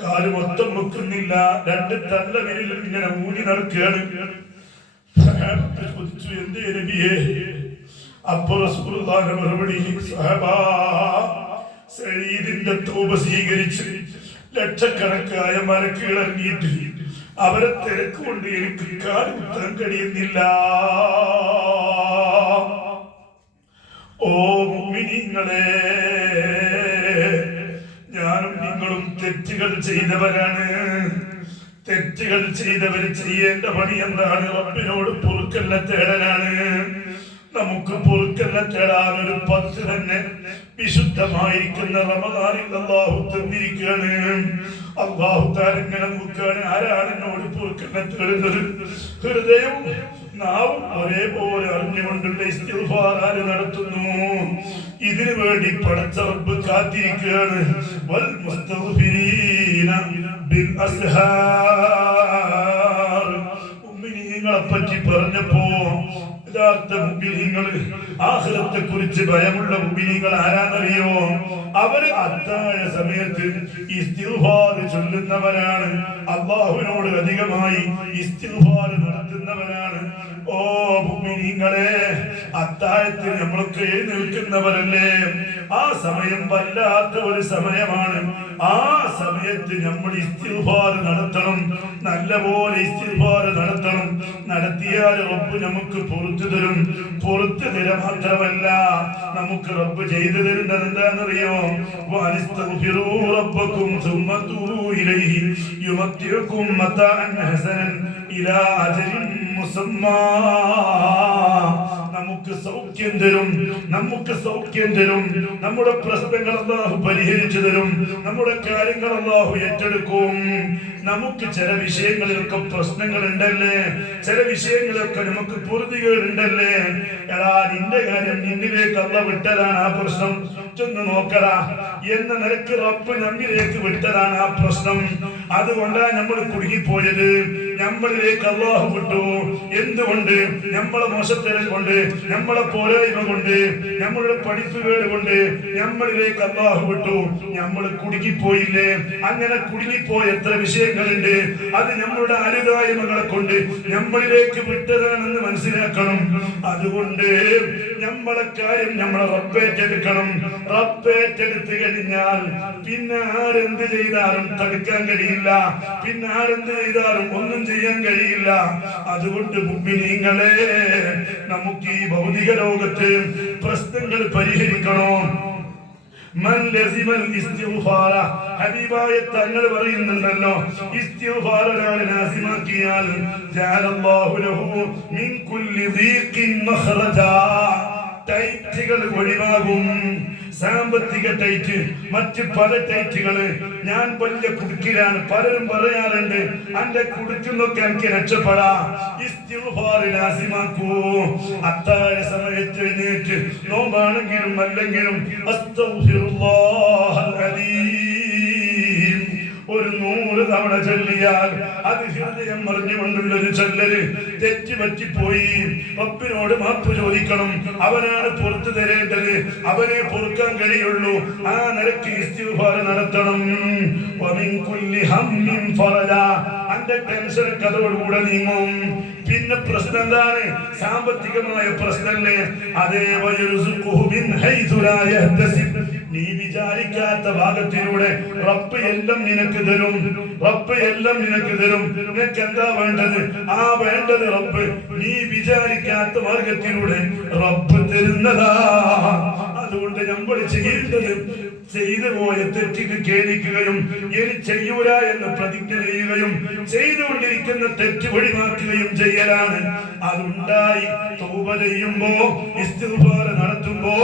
കാല് മൊത്തം വെക്കുന്നില്ല, രണ്ട് തള്ളവിരൽ ഇങ്ങനെ ഊണി നടക്കുകയാണ്. ചോദിച്ചു, എന്തേ നബിയേ? അപ്പൊ റസൂലുള്ളാഹിന്റെ മറുപടി, സഹബാ, സഈദിന്റെ തൗബ സ്വീകരിച്ച് ലക്ഷക്കണക്കായ മലക്കുകൾ ഇറങ്ങിയിട്ട് അവരെ തിരക്കുകൊണ്ട് എനിക്ക് കാല് കുത്താൻ കഴിയുന്നില്ല. ഓ മുഅ്മിനീങ്ങളെ, ഞാനും നിങ്ങളും തെറ്റുകൾ ചെയ്തവരാണ്. തെറ്റുകൾ ചെയ്തവർ ചെയ്യേണ്ട പണി എന്താണ്? റബ്ബിനോട് പൊറുക്കല്ല തേടലാണ്. നമുക്ക് പൊറുക്കല്ല തേടാൻ ഒരു 10 തന്നെ വിശുദ്ധമായിരിക്കുന്ന റമദാനിൽ അല്ലാഹു തന്നിരിക്കുകയാണ്. അല്ലാഹു തആല ഇങ്ങനെ നോക്കുകയാണ്, ആരാണ് എന്നോട് പൊറുക്കല്ല തേടുന്നത്? ഹൃദയവും നാവും ഒരേപോലെ അറിഞ്ഞുകൊണ്ടുള്ള ഇസ്തിഗ്ഫാർ ആര് നടത്തുന്നു? ഇതിനു വേണ്ടി പടച്ച റബ്ബ് കാത്തിരിക്കുകയാണ്. വൽ മുസ്തഗ്ഫിരീന ബിൽ അസ്ഹാർ. മുഅ്മിനീങ്ങളെ പറ്റി പറഞ്ഞപ്പോ യഥാർത്ഥ മുഅ്മിനീങ്ങൾ, ആഖിറത്തെ കുറിച്ച് ഭയമുള്ള മുഅ്മിനീങ്ങൾ ആരാന്നറിയോ? അവര് അത്താഴ സമയത്ത് ഇസ്തിഗ്ഫാർ ചൊല്ലുന്നവരാണ്. അല്ലാഹുവിനോട് അധികമായി ഇസ്തിഗ്ഫാർ നടത്തുന്നവരാണ്. ഓ മുഅ്മിനീങ്ങളെ, അത്താഴത്തിൽ നമ്മളൊക്കെ എഴുന്നേൽക്കുന്നവരല്ലേ? ആ സമയം വല്ലാത്ത ഒരു സമയമാണ്. ആ സമയത്ത് നമ്മൾ ഇസ്തിഗ്ഫാർ നടത്തണം, നല്ലപോലെ ഇസ്തിഗ്ഫാർ നടത്തണം. നടത്തിയാൽ റബ്ബ് നമുക്ക് പുറത്തു തരും. പുറത്തു തര മാത്രമല്ല, നമുക്ക് റബ്ബ് ചെയ്തു തരുന്നത് എന്താണെന്നറിയോ? വഅസ്തഗ്ഫിറൂ റബ്ബക്കും സുമ്മ തൂബൂ ഇലൈഹി യുമത്തിഉകും മതാഅൻ ഹസനൻ ഇലാ അജലിൻ മുസമ്മാ. നമുക്ക് സൗഖ്യം തരും, നമുക്ക് സൗഖ്യം തരും. നമ്മുടെ പ്രശ്നങ്ങൾ അല്ലാഹു പരിഹരിച്ചു തരും. നമ്മുടെ കാര്യങ്ങൾ അല്ലാഹു ഏറ്റെടുക്കും. നമുക്ക് ചില വിഷയങ്ങളിലൊക്കെ പ്രശ്നങ്ങൾ ഉണ്ടല്ലേ, ചില വിഷയങ്ങളൊക്കെ നമുക്ക് പൊറുതികേടുണ്ടല്ലേ. എടാ, നിന്റെ കാര്യം നിന്നിലേക്ക് അല്ല വിട്ടതാണ് ആ പ്രശ്നം, ചെന്ന് നോക്കടാ എന്ന നിലക്ക് റബ്ബ് നമ്മിലേക്ക് വിട്ടതാണ് ആ പ്രശ്നം. അതുകൊണ്ടാണ് നമ്മൾ കുടുങ്ങിപ്പോയത്. നമ്മളിലേക്ക് അല്ലാഹു വിട്ടു. എന്തുകൊണ്ട്? നമ്മളെ മോശത്തരം കൊണ്ട്, നമ്മളെ പോരായ്മ കൊണ്ട്, നമ്മളുടെ പഠിപ്പുകേട് കൊണ്ട് നമ്മളിലേക്ക് അല്ലാഹു വിട്ടു. നമ്മൾ കുടുങ്ങിപ്പോയില്ലേ? അങ്ങനെ കുടുങ്ങിപ്പോയ എത്ര വിഷയങ്ങളുണ്ട്. അത് നമ്മളുടെ അനുതായ്മകളെ കൊണ്ട് നമ്മളിലേക്ക് വിട്ടതാണെന്ന് മനസ്സിലാക്കണം. അതുകൊണ്ട് നമ്മളെ കാര്യം നമ്മളെ റബ്ബേറ്റെടുക്കണം. റബ്ബേറ്റെടുത്ത് കഴിഞ്ഞാൽ പിന്നെ ആരെന്ത് ചെയ്താലും തടുക്കാൻ കഴിയില്ല. പിന്നെ ആരെന്ത് ചെയ്താലും ഒന്നും ചെയ്യാൻ കഴിയില്ല. അതുകൊണ്ട് മുഅ്മിനീങ്ങളെ, നമുക്ക് ഈ ഭൗതിക ലോകത്ത് പ്രശ്നങ്ങൾ പരിഹരിക്കണോ? മൻ ലസിമൽ ഇസ്തിഗ്ഫാറ, ഹബീബായ തങ്ങൾ പറയുന്നുണ്ടല്ലോ, ഇസ്തിഗ്ഫാർ ഒരാൾ ലാസിമാക്കിയാൽ ജഅലല്ലാഹു ലഹു മിൻ കുല്ലി ദീഖിൻ മഖ്റജാ. ടൈറ്റുകൾ ഒഴിവാകും. സാമ്പത്തിക ടൈറ്റ്, മറ്റ് പല ടൈറ്റുകള്. ഞാൻ വലിയ കുടുക്കിലാണ്. പലരും പറയാറുണ്ട്, അന്റെ കുടുക്കുന്നൊക്കെ എനിക്ക് രക്ഷപ്പെടാം. ഇസ്തിഗ്ഫാർ ലാസിമാക്കൂ. അത്താഴ സമയത്ത് എഴുന്നേറ്റ് നോമ്പാണെങ്കിലും അല്ലെങ്കിലും അസ്തഗ്ഫിറുല്ലാഹൽ അലീം ഒരു 100 തവണ ചൊല്ലിയാൽ അത് ഹൃദയം മറിഞ്ഞുകൊണ്ടുള്ളൊരു ചൊല്ലല്. തെറ്റുപറ്റിപ്പോയി, റബ്ബിനോട് മാപ്പ് ചോദിക്കണം. അവനാണ് പുറത്തു തരേണ്ടത്, അവനെ പൊറുക്കാൻ കഴിയുള്ളൂ. ആ നിലയ്ക്ക് ഇസ്തിഗ്ഫാർ നടത്തണം. വമിൻ കുല്ലി ഹമ്മിൻ ഫറജ, അന്റെ ടെൻഷനൊക്കെ അതോടുകൂടെ നീങ്ങും. പിന്നെ പ്രശ്നം എന്താണ്? സാമ്പത്തികമായ പ്രശ്നല്ലേ? അതേ വയർസുഖുഹു മിൻ ഹൈതു ലാ യഹ്തസിബ്, നീ വിചാരിക്കാത്ത ഭാഗത്തിലൂടെ റബ്ബ് എല്ലാം നിനക്ക് തരും. റബ്ബ് എല്ലാം നിനക്ക് തരും. നിനക്ക് എന്താ വേണ്ടത്? ആ വേണ്ടത് റബ്ബ് നീ വിചാരിക്കാത്ത മാർഗത്തിലൂടെ റബ്ബ് തരുന്നതാ. അതുകൊണ്ട് നമ്മൾ ചെയ്യേണ്ടത് ചെയ്തു പോയ തെറ്റിന് ഖേദിക്കുകയും ഇനി ചെയ്യൂല എന്ന് പ്രതിജ്ഞ ചെയ്യുകയും ചെയ്തുകൊണ്ടിരിക്കുന്ന തെറ്റ് ഒഴിവാക്കുകയും ചെയ്യലാണ്. അതുണ്ടായി തൗബ ചെയ്യുമ്പോ, ഇസ്തിഗ്ഫാർ നടത്തുമ്പോ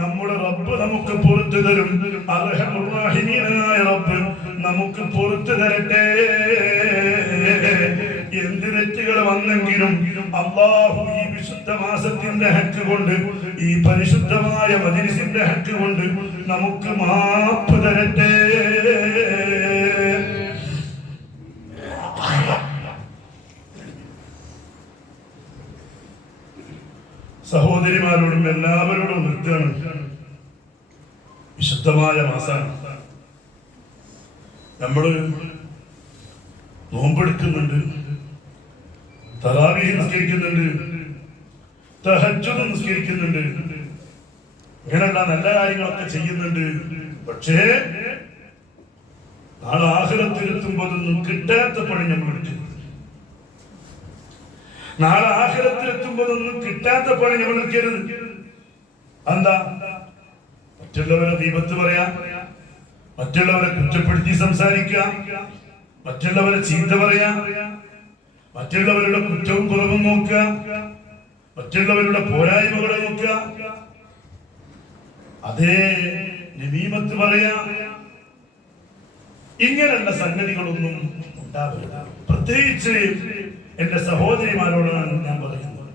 നമ്മുടെ റബ്ബ് നമുക്ക് പുറത്തു തരും. അർഹമുർ റഹീമായ റബ്ബ് നമുക്ക് പുറത്തു തരട്ടെ. എന്ത് തെറ്റുകൾ വന്നെങ്കിലും അല്ലാഹു ഈ വിശുദ്ധ മാസത്തിന്റെ ഹക്ക് കൊണ്ട്, ഈ പരിശുദ്ധമായ മജ്‌ലിസിന്റെ ഹക്ക് കൊണ്ട് നമുക്ക് മാപ്പ് തരട്ടെ. സഹോദരിമാരോടും എല്ലാവരോടും നിർത്തുകയാണ്. വിശുദ്ധമായ മാസമാണ്. നമ്മള് നോമ്പെടുക്കുന്നുണ്ട്, തറാവീഹ് നിസ്കരിക്കുന്നുണ്ട്, തഹജ്ജുദ് നിസ്കരിക്കുന്നുണ്ട്, ഇങ്ങനെയുള്ള നല്ല കാര്യങ്ങളൊക്കെ ചെയ്യുന്നുണ്ട്. പക്ഷേ നാളെ ആഖിറത്തിലെത്തുമ്പോൾ അതൊന്നും കിട്ടാത്ത പണി നമ്മൾ എടുക്കുന്നത്. നാളെ ആഖിറത്തിലെത്തുമ്പോൾ ഒന്നും കിട്ടാത്ത പണി നമ്മൾ എടുക്കരുത്. എന്താ? മറ്റുള്ളവരെ ദീപത്ത് പറയാം, മറ്റുള്ളവരെ കുറ്റപ്പെടുത്തി സംസാരിക്കുക, മറ്റുള്ളവരെ ചീത്ത പറയാ, മറ്റുള്ളവരുടെ കുറ്റവും കുറവും നോക്കുക, മറ്റുള്ളവരുടെ പോരായ്മകളെ നോക്കുക, അതേ നമീമത്ത് പറയാ. ഇങ്ങനെയുള്ള സംഗതികളൊന്നും ഉണ്ടാവില്ല. പ്രത്യേകിച്ച് എന്റെ സഹോദരിമാരോടാണ് ഞാൻ പറയുന്നത്.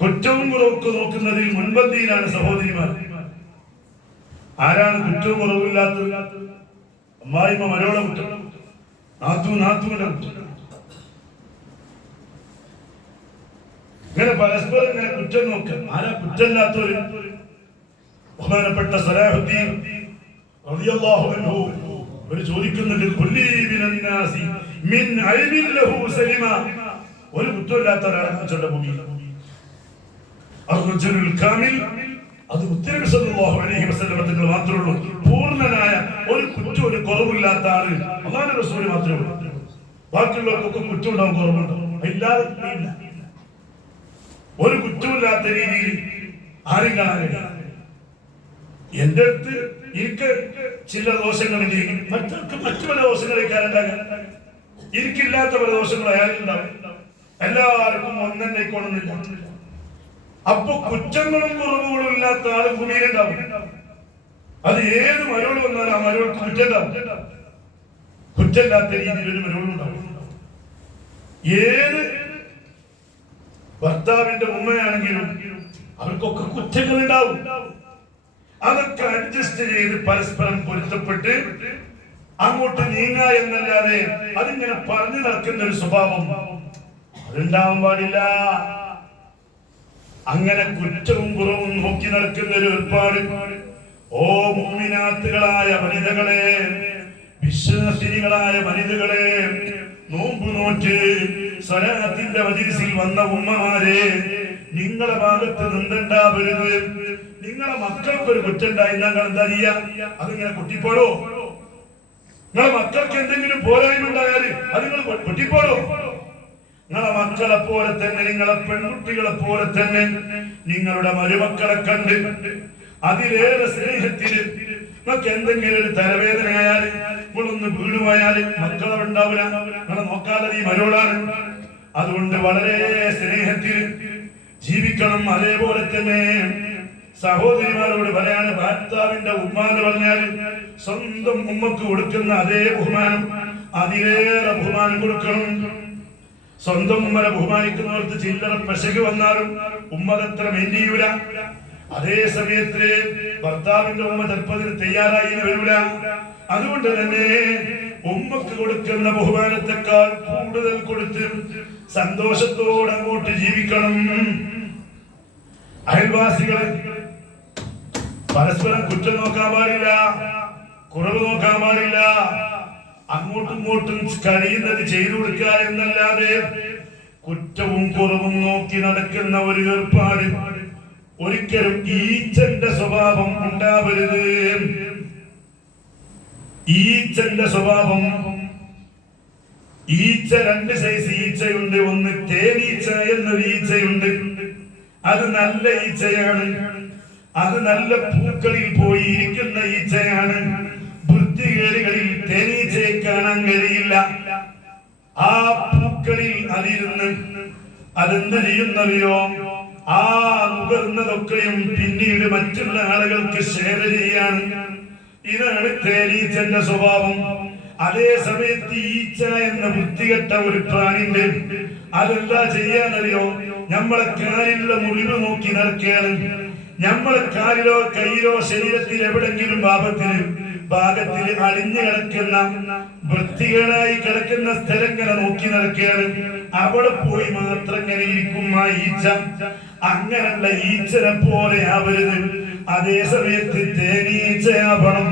കുറ്റവും കുറവൊക്കെ നോക്കുന്നതിൽ മുൻപന്തിയിലാണ് സഹോദരിമാർ. ആരാണ് കുറ്റവും കുറവില്ലാത്തത്? അമ്മായിമ്മ മരോളെ കുറ്റം, നാത്തൂനെ കുറ്റം, ഇങ്ങനെ പരസ്പരം ഇങ്ങനെ കുറ്റം നോക്കുക. ആരാ കുറ്റമില്ലാത്തവര്? ബഹുമാനപ്പെട്ട സലാഹുദ്ദീൻ റളിയല്ലാഹു അൻഹു ഒരു ചോദിക്കുന്നുണ്ട്, കുല്ലി മിനൻ നാസി മിൻ ഐബിൻ ലഹു സലിമ, ഒരു കുറ്റമില്ലാത്ത ഒരാളെ കുറിച്ചുള്ള ഭൂമിയിൽ അർജുനുൽ കാമിൽ, അത് മുത്തനബി സല്ലല്ലാഹു അലൈഹി വസല്ലം തങ്ങൾ മാത്രമേ ഉള്ളൂ. പൂർണ്ണനായ ഒരു കുറ്റം ഒരു കുറവില്ലാത്ത ആള് അല്ലാഹുവിന്റെ റസൂൽ മാത്രമേ ഉള്ളൂ. ബാക്കിയുള്ളവർക്കൊക്കെ കുറ്റം ഉണ്ടാവും, കുറവുണ്ടാവും. ഇല്ലാതെ ഒരു കുറ്റമില്ലാത്ത രീതിയിൽ ആരും കാണാൻ കഴിയില്ല. എന്റെ അടുത്ത് എനിക്ക് ചില ദോഷങ്ങളുണ്ടെങ്കിൽ മറ്റവർക്ക് മറ്റു പല ദോഷങ്ങളേക്കാരുണ്ടാകാം. എനിക്കില്ലാത്ത പല ദോഷങ്ങൾ അയാളുണ്ടാവും. എല്ലാവർക്കും ഒന്നെ കൊള്ളുന്നില്ല. അപ്പൊ കുറ്റങ്ങളും കുറവുകളും ഇല്ലാത്ത ആള് ഭൂമിയിലുണ്ടാവും. അത് ഏത് മരോൾ വന്നാലും ആ മരോൾക്ക് കുറ്റുണ്ടാവും. കുറ്റമില്ലാത്ത രീതിയിൽ ഒരു മരോളുണ്ടാവും. ഏത് ഭർത്താവിന്റെ ഉമ്മയാണെങ്കിലും അവർക്കൊക്കെ കുറ്റങ്ങൾ ഉണ്ടാവും. അതൊക്കെ അഡ്ജസ്റ്റ് ചെയ്ത് പരസ്പരം പൊരുത്തപ്പെട്ട് അങ്ങോട്ട് നീങ്ങ എന്നല്ലാതെ അതിങ്ങനെ പറഞ്ഞു നടക്കുന്ന ഒരു സ്വഭാവം അതുണ്ടാവാൻ പാടില്ല. അങ്ങനെ കുറ്റവും കുറവും നോക്കി നടക്കുന്ന ഒരു ഏർപ്പാട്. ഓ മുഅ്മിനാത്തുകളായ വനിതകളെ, വിശ്വാസിനികളായ വനിതകളെ, നോമ്പ് നോറ്റ് സ്വലാത്തിന്റെ മജ്‌ലിസിൽ വന്ന ഉമ്മമാരെ, നിങ്ങളെ ഭാഗത്ത് നിന്നുണ്ടാവരുത്. നിങ്ങളെ മക്കൾക്ക് ഒരു കുറ്റുണ്ടായി നിങ്ങൾ എന്താ ചെയ്യാ? അതിങ്ങനെ കുട്ടിപ്പോടോ? നിങ്ങളെ മക്കൾക്ക് എന്തെങ്കിലും പോരായ്മ ഉണ്ടായാൽ അത് നിങ്ങൾ കുട്ടിപ്പോടോ? നിങ്ങളെ മക്കളെ പോലെ തന്നെ, നിങ്ങളെ പെൺകുട്ടികളെ പോലെ തന്നെ നിങ്ങളുടെ മരുമക്കളെ കണ്ട് അതിലേറെ സ്നേഹത്തില് നിങ്ങൾക്ക് എന്തെങ്കിലും ഒരു തലവേദനയായാൽ, നിങ്ങളൊന്ന് വീടുപോയാൽ മക്കളെ ഉണ്ടാവില്ല. നിങ്ങളെ നോക്കാതെ ഈ മരോളാണ്. അതുകൊണ്ട് വളരെ സ്നേഹത്തിൽ ജീവിക്കണം. അതേപോലെ തന്നെ സഹോദരിമാരോട് പറയാണ്, ഭർത്താവിന്റെ ഉമ്മ എന്ന് പറഞ്ഞാൽ സ്വന്തം ഉമ്മക്ക് കൊടുക്കുന്ന അതേ ബഹുമാനം, അതിലേറെ ബഹുമാനം കൊടുക്കണം. സ്വന്തം ഉമ്മനെ ബഹുമാനിക്കുന്നവർക്ക് ചില്ലറ പെശക് വന്നാലും ഉമ്മതത്ര മെന്നിയൂല. അതേ സമയത്ത് ഭർത്താവിന്റെ ഉമ്മ ചിലപ്പോൾ തയ്യാറായി വരൂല. അതുകൊണ്ട് തന്നെ ഉമ്മക്ക് കൊടുക്കുന്ന ബഹുമാനത്തെക്കാൾ കൂടുതൽ കൊടുത്ത് സന്തോഷത്തോടെ അങ്ങോട്ട് ജീവിക്കണം. അയൽവാസികളെ പരസ്പരം കുറ്റം നോക്കാൻ പാടില്ല, കുറവ് നോക്കാൻ പാടില്ല. അങ്ങോട്ടും ഇങ്ങോട്ടും കഴിയുന്നത് ചെയ്തു കൊടുക്കുക എന്നല്ലാതെ കുറ്റവും കുറവും നോക്കി നടക്കുന്ന ഒരു ഏർപ്പാട് ഒരിക്കലും ഈച്ചന്റെ സ്വഭാവം ഉണ്ടാവരുത്. ഈച്ചന്റെ സ്വഭാവം, ഈച്ച രണ്ട് സൈസ് ഈച്ചയുണ്ട്. ഒന്ന് തേനീച്ച എന്നൊരു ഈച്ചയുണ്ട്, അത് നല്ല ഈച്ചയാണ്, അത് നല്ല പൂക്കളിൽ പോയി ഇരിക്കുന്ന ഈച്ചയാണ്. വൃത്തികേടുകളിൽ തേനീച്ചയെ കാണാൻ കഴിയില്ല. ആ പൂക്കളിൽ അതിരുന്ന് അതെന്ത് ചെയ്യുന്നറിയോ? ആ നുകർന്നതൊക്കെയും പിന്നീട് മറ്റുള്ള ആളുകൾക്ക് ഷെയർ ചെയ്യാണ്. ഇതാണ് തേനീച്ചന്റെ സ്വഭാവം. അതേ സമയത്ത് ഈച്ച എന്ന വൃത്തികെട്ട ഒരു പ്രാണിന്റെ അതെന്താ ചെയ്യാനറിയോ? നമ്മളെ കാലിലുള്ള മുറിവ് നോക്കി നടക്കുകയാണ്. നമ്മളെ കാലിലോ കയ്യിലോ ശരീരത്തിൽ എവിടെങ്കിലും ഭാഗത്തിൽ അളിഞ്ഞു കിടക്കുന്ന വൃത്തികേടായി കിടക്കുന്ന സ്ഥലം ഇങ്ങനെ നോക്കി നടക്കുകയാണ്. അവിടെ പോയി മാത്രം ഇങ്ങനെ ഇരിക്കും ആ ഈച്ച. അങ്ങനെയുള്ള ഈച്ചനെ പോലെ ആവരുത്. അതേ സമയത്ത് തേനീച്ചയാവണം.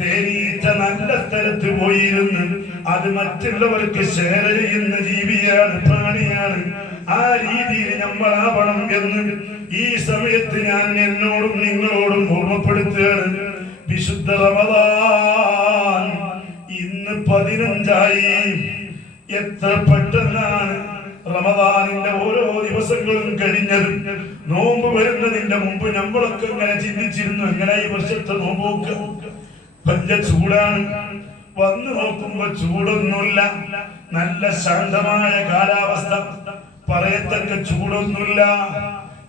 തേനീച്ച നല്ല സ്ഥലത്ത് പോയിരുന്ന് അത് മറ്റുള്ളവർക്ക് ഷെയർ ചെയ്യുന്ന ജീവിയാണ്, പ്രാണിയാണ്. ആ രീതിയിൽ നമ്മളാവണം എന്ന് ഈ സമയത്ത് ഞാൻ എന്നോടും നിങ്ങളോടും ഓർമ്മപ്പെടുത്തുകയാണ്. വിശുദ്ധ റമദാൻ ഇന്ന് 15ആയി. എത്ര പെട്ടെന്നാണ് റമദാനിന്റെ ഓരോ ദിവസങ്ങളും കഴിഞ്ഞത്. നോമ്പ് വരുന്നതിന്റെ മുമ്പ് നമ്മളൊക്കെ ഇങ്ങനെ ചിന്തിച്ചിരുന്നു, എങ്ങനെ ഈ വർഷത്തെ നോമ്പൊക്കെ വലിയ ചൂടാണ്. വന്നു നോക്കുമ്പോ ചൂടൊന്നുമില്ല, നല്ല ശാന്തമായ കാലാവസ്ഥ, പറയത്തക്ക ചൂടൊന്നുമില്ല.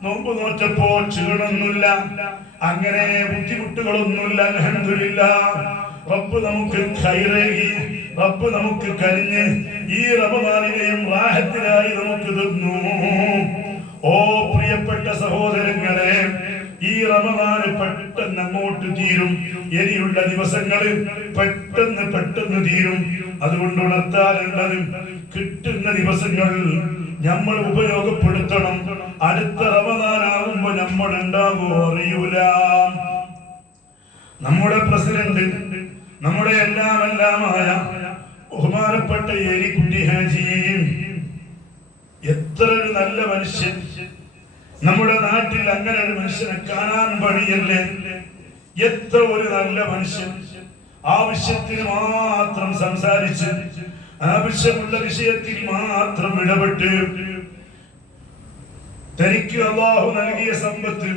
നോമ്പ് നോറ്റപ്പോ ക്ഷീണമൊന്നുമില്ല, അങ്ങനെ ബുദ്ധിമുട്ടുകളൊന്നുമില്ല. അൽഹംദുലില്ലാഹ്, റബ്ബ് നമുക്ക് ഖൈറേകി, റബ്ബ് നമുക്ക് കരിഞ്ഞ് ഈ റമദാനിനെയും റാഹത്തിനായി നമുക്ക് തന്നു. ഓ പ്രിയപ്പെട്ട സഹോദരങ്ങളെ, ഈ റമദാന് പെട്ടെന്ന് അങ്ങോട്ട് തീരും. ഇനിയുള്ള ദിവസങ്ങളിൽ പെട്ടെന്ന് തീരും. അതുകൊണ്ട് ഉണർത്താനുള്ളത് കിട്ടുന്ന ദിവസങ്ങൾ നമ്മൾ ഉപയോഗപ്പെടുത്തണം. അടുത്ത റമദാനാകുമ്പോ നമ്മൾ ഉണ്ടാകുമോ അറിയൂല. നമ്മുടെ പ്രസിഡന്റ്, നമ്മുടെ എല്ലാമായ ബഹുമാനപ്പെട്ട ഏലിക്കുട്ടി ഹാജി എത്ര ഒരു നല്ല മനുഷ്യൻ. നമ്മുടെ നാട്ടിൽ അങ്ങനെ ഒരു മനുഷ്യനെ കാണാൻ വഴിയല്ലേ. എത്ര ഒരു നല്ല മനുഷ്യൻ. ആവശ്യത്തിന് മാത്രം സംസാരിച്ച്, ആവശ്യമുള്ള വിഷയത്തിൽ മാത്രം ഇടപെട്ട്, തനിക്ക് അല്ലാഹു നൽകിയ സമ്പത്ത്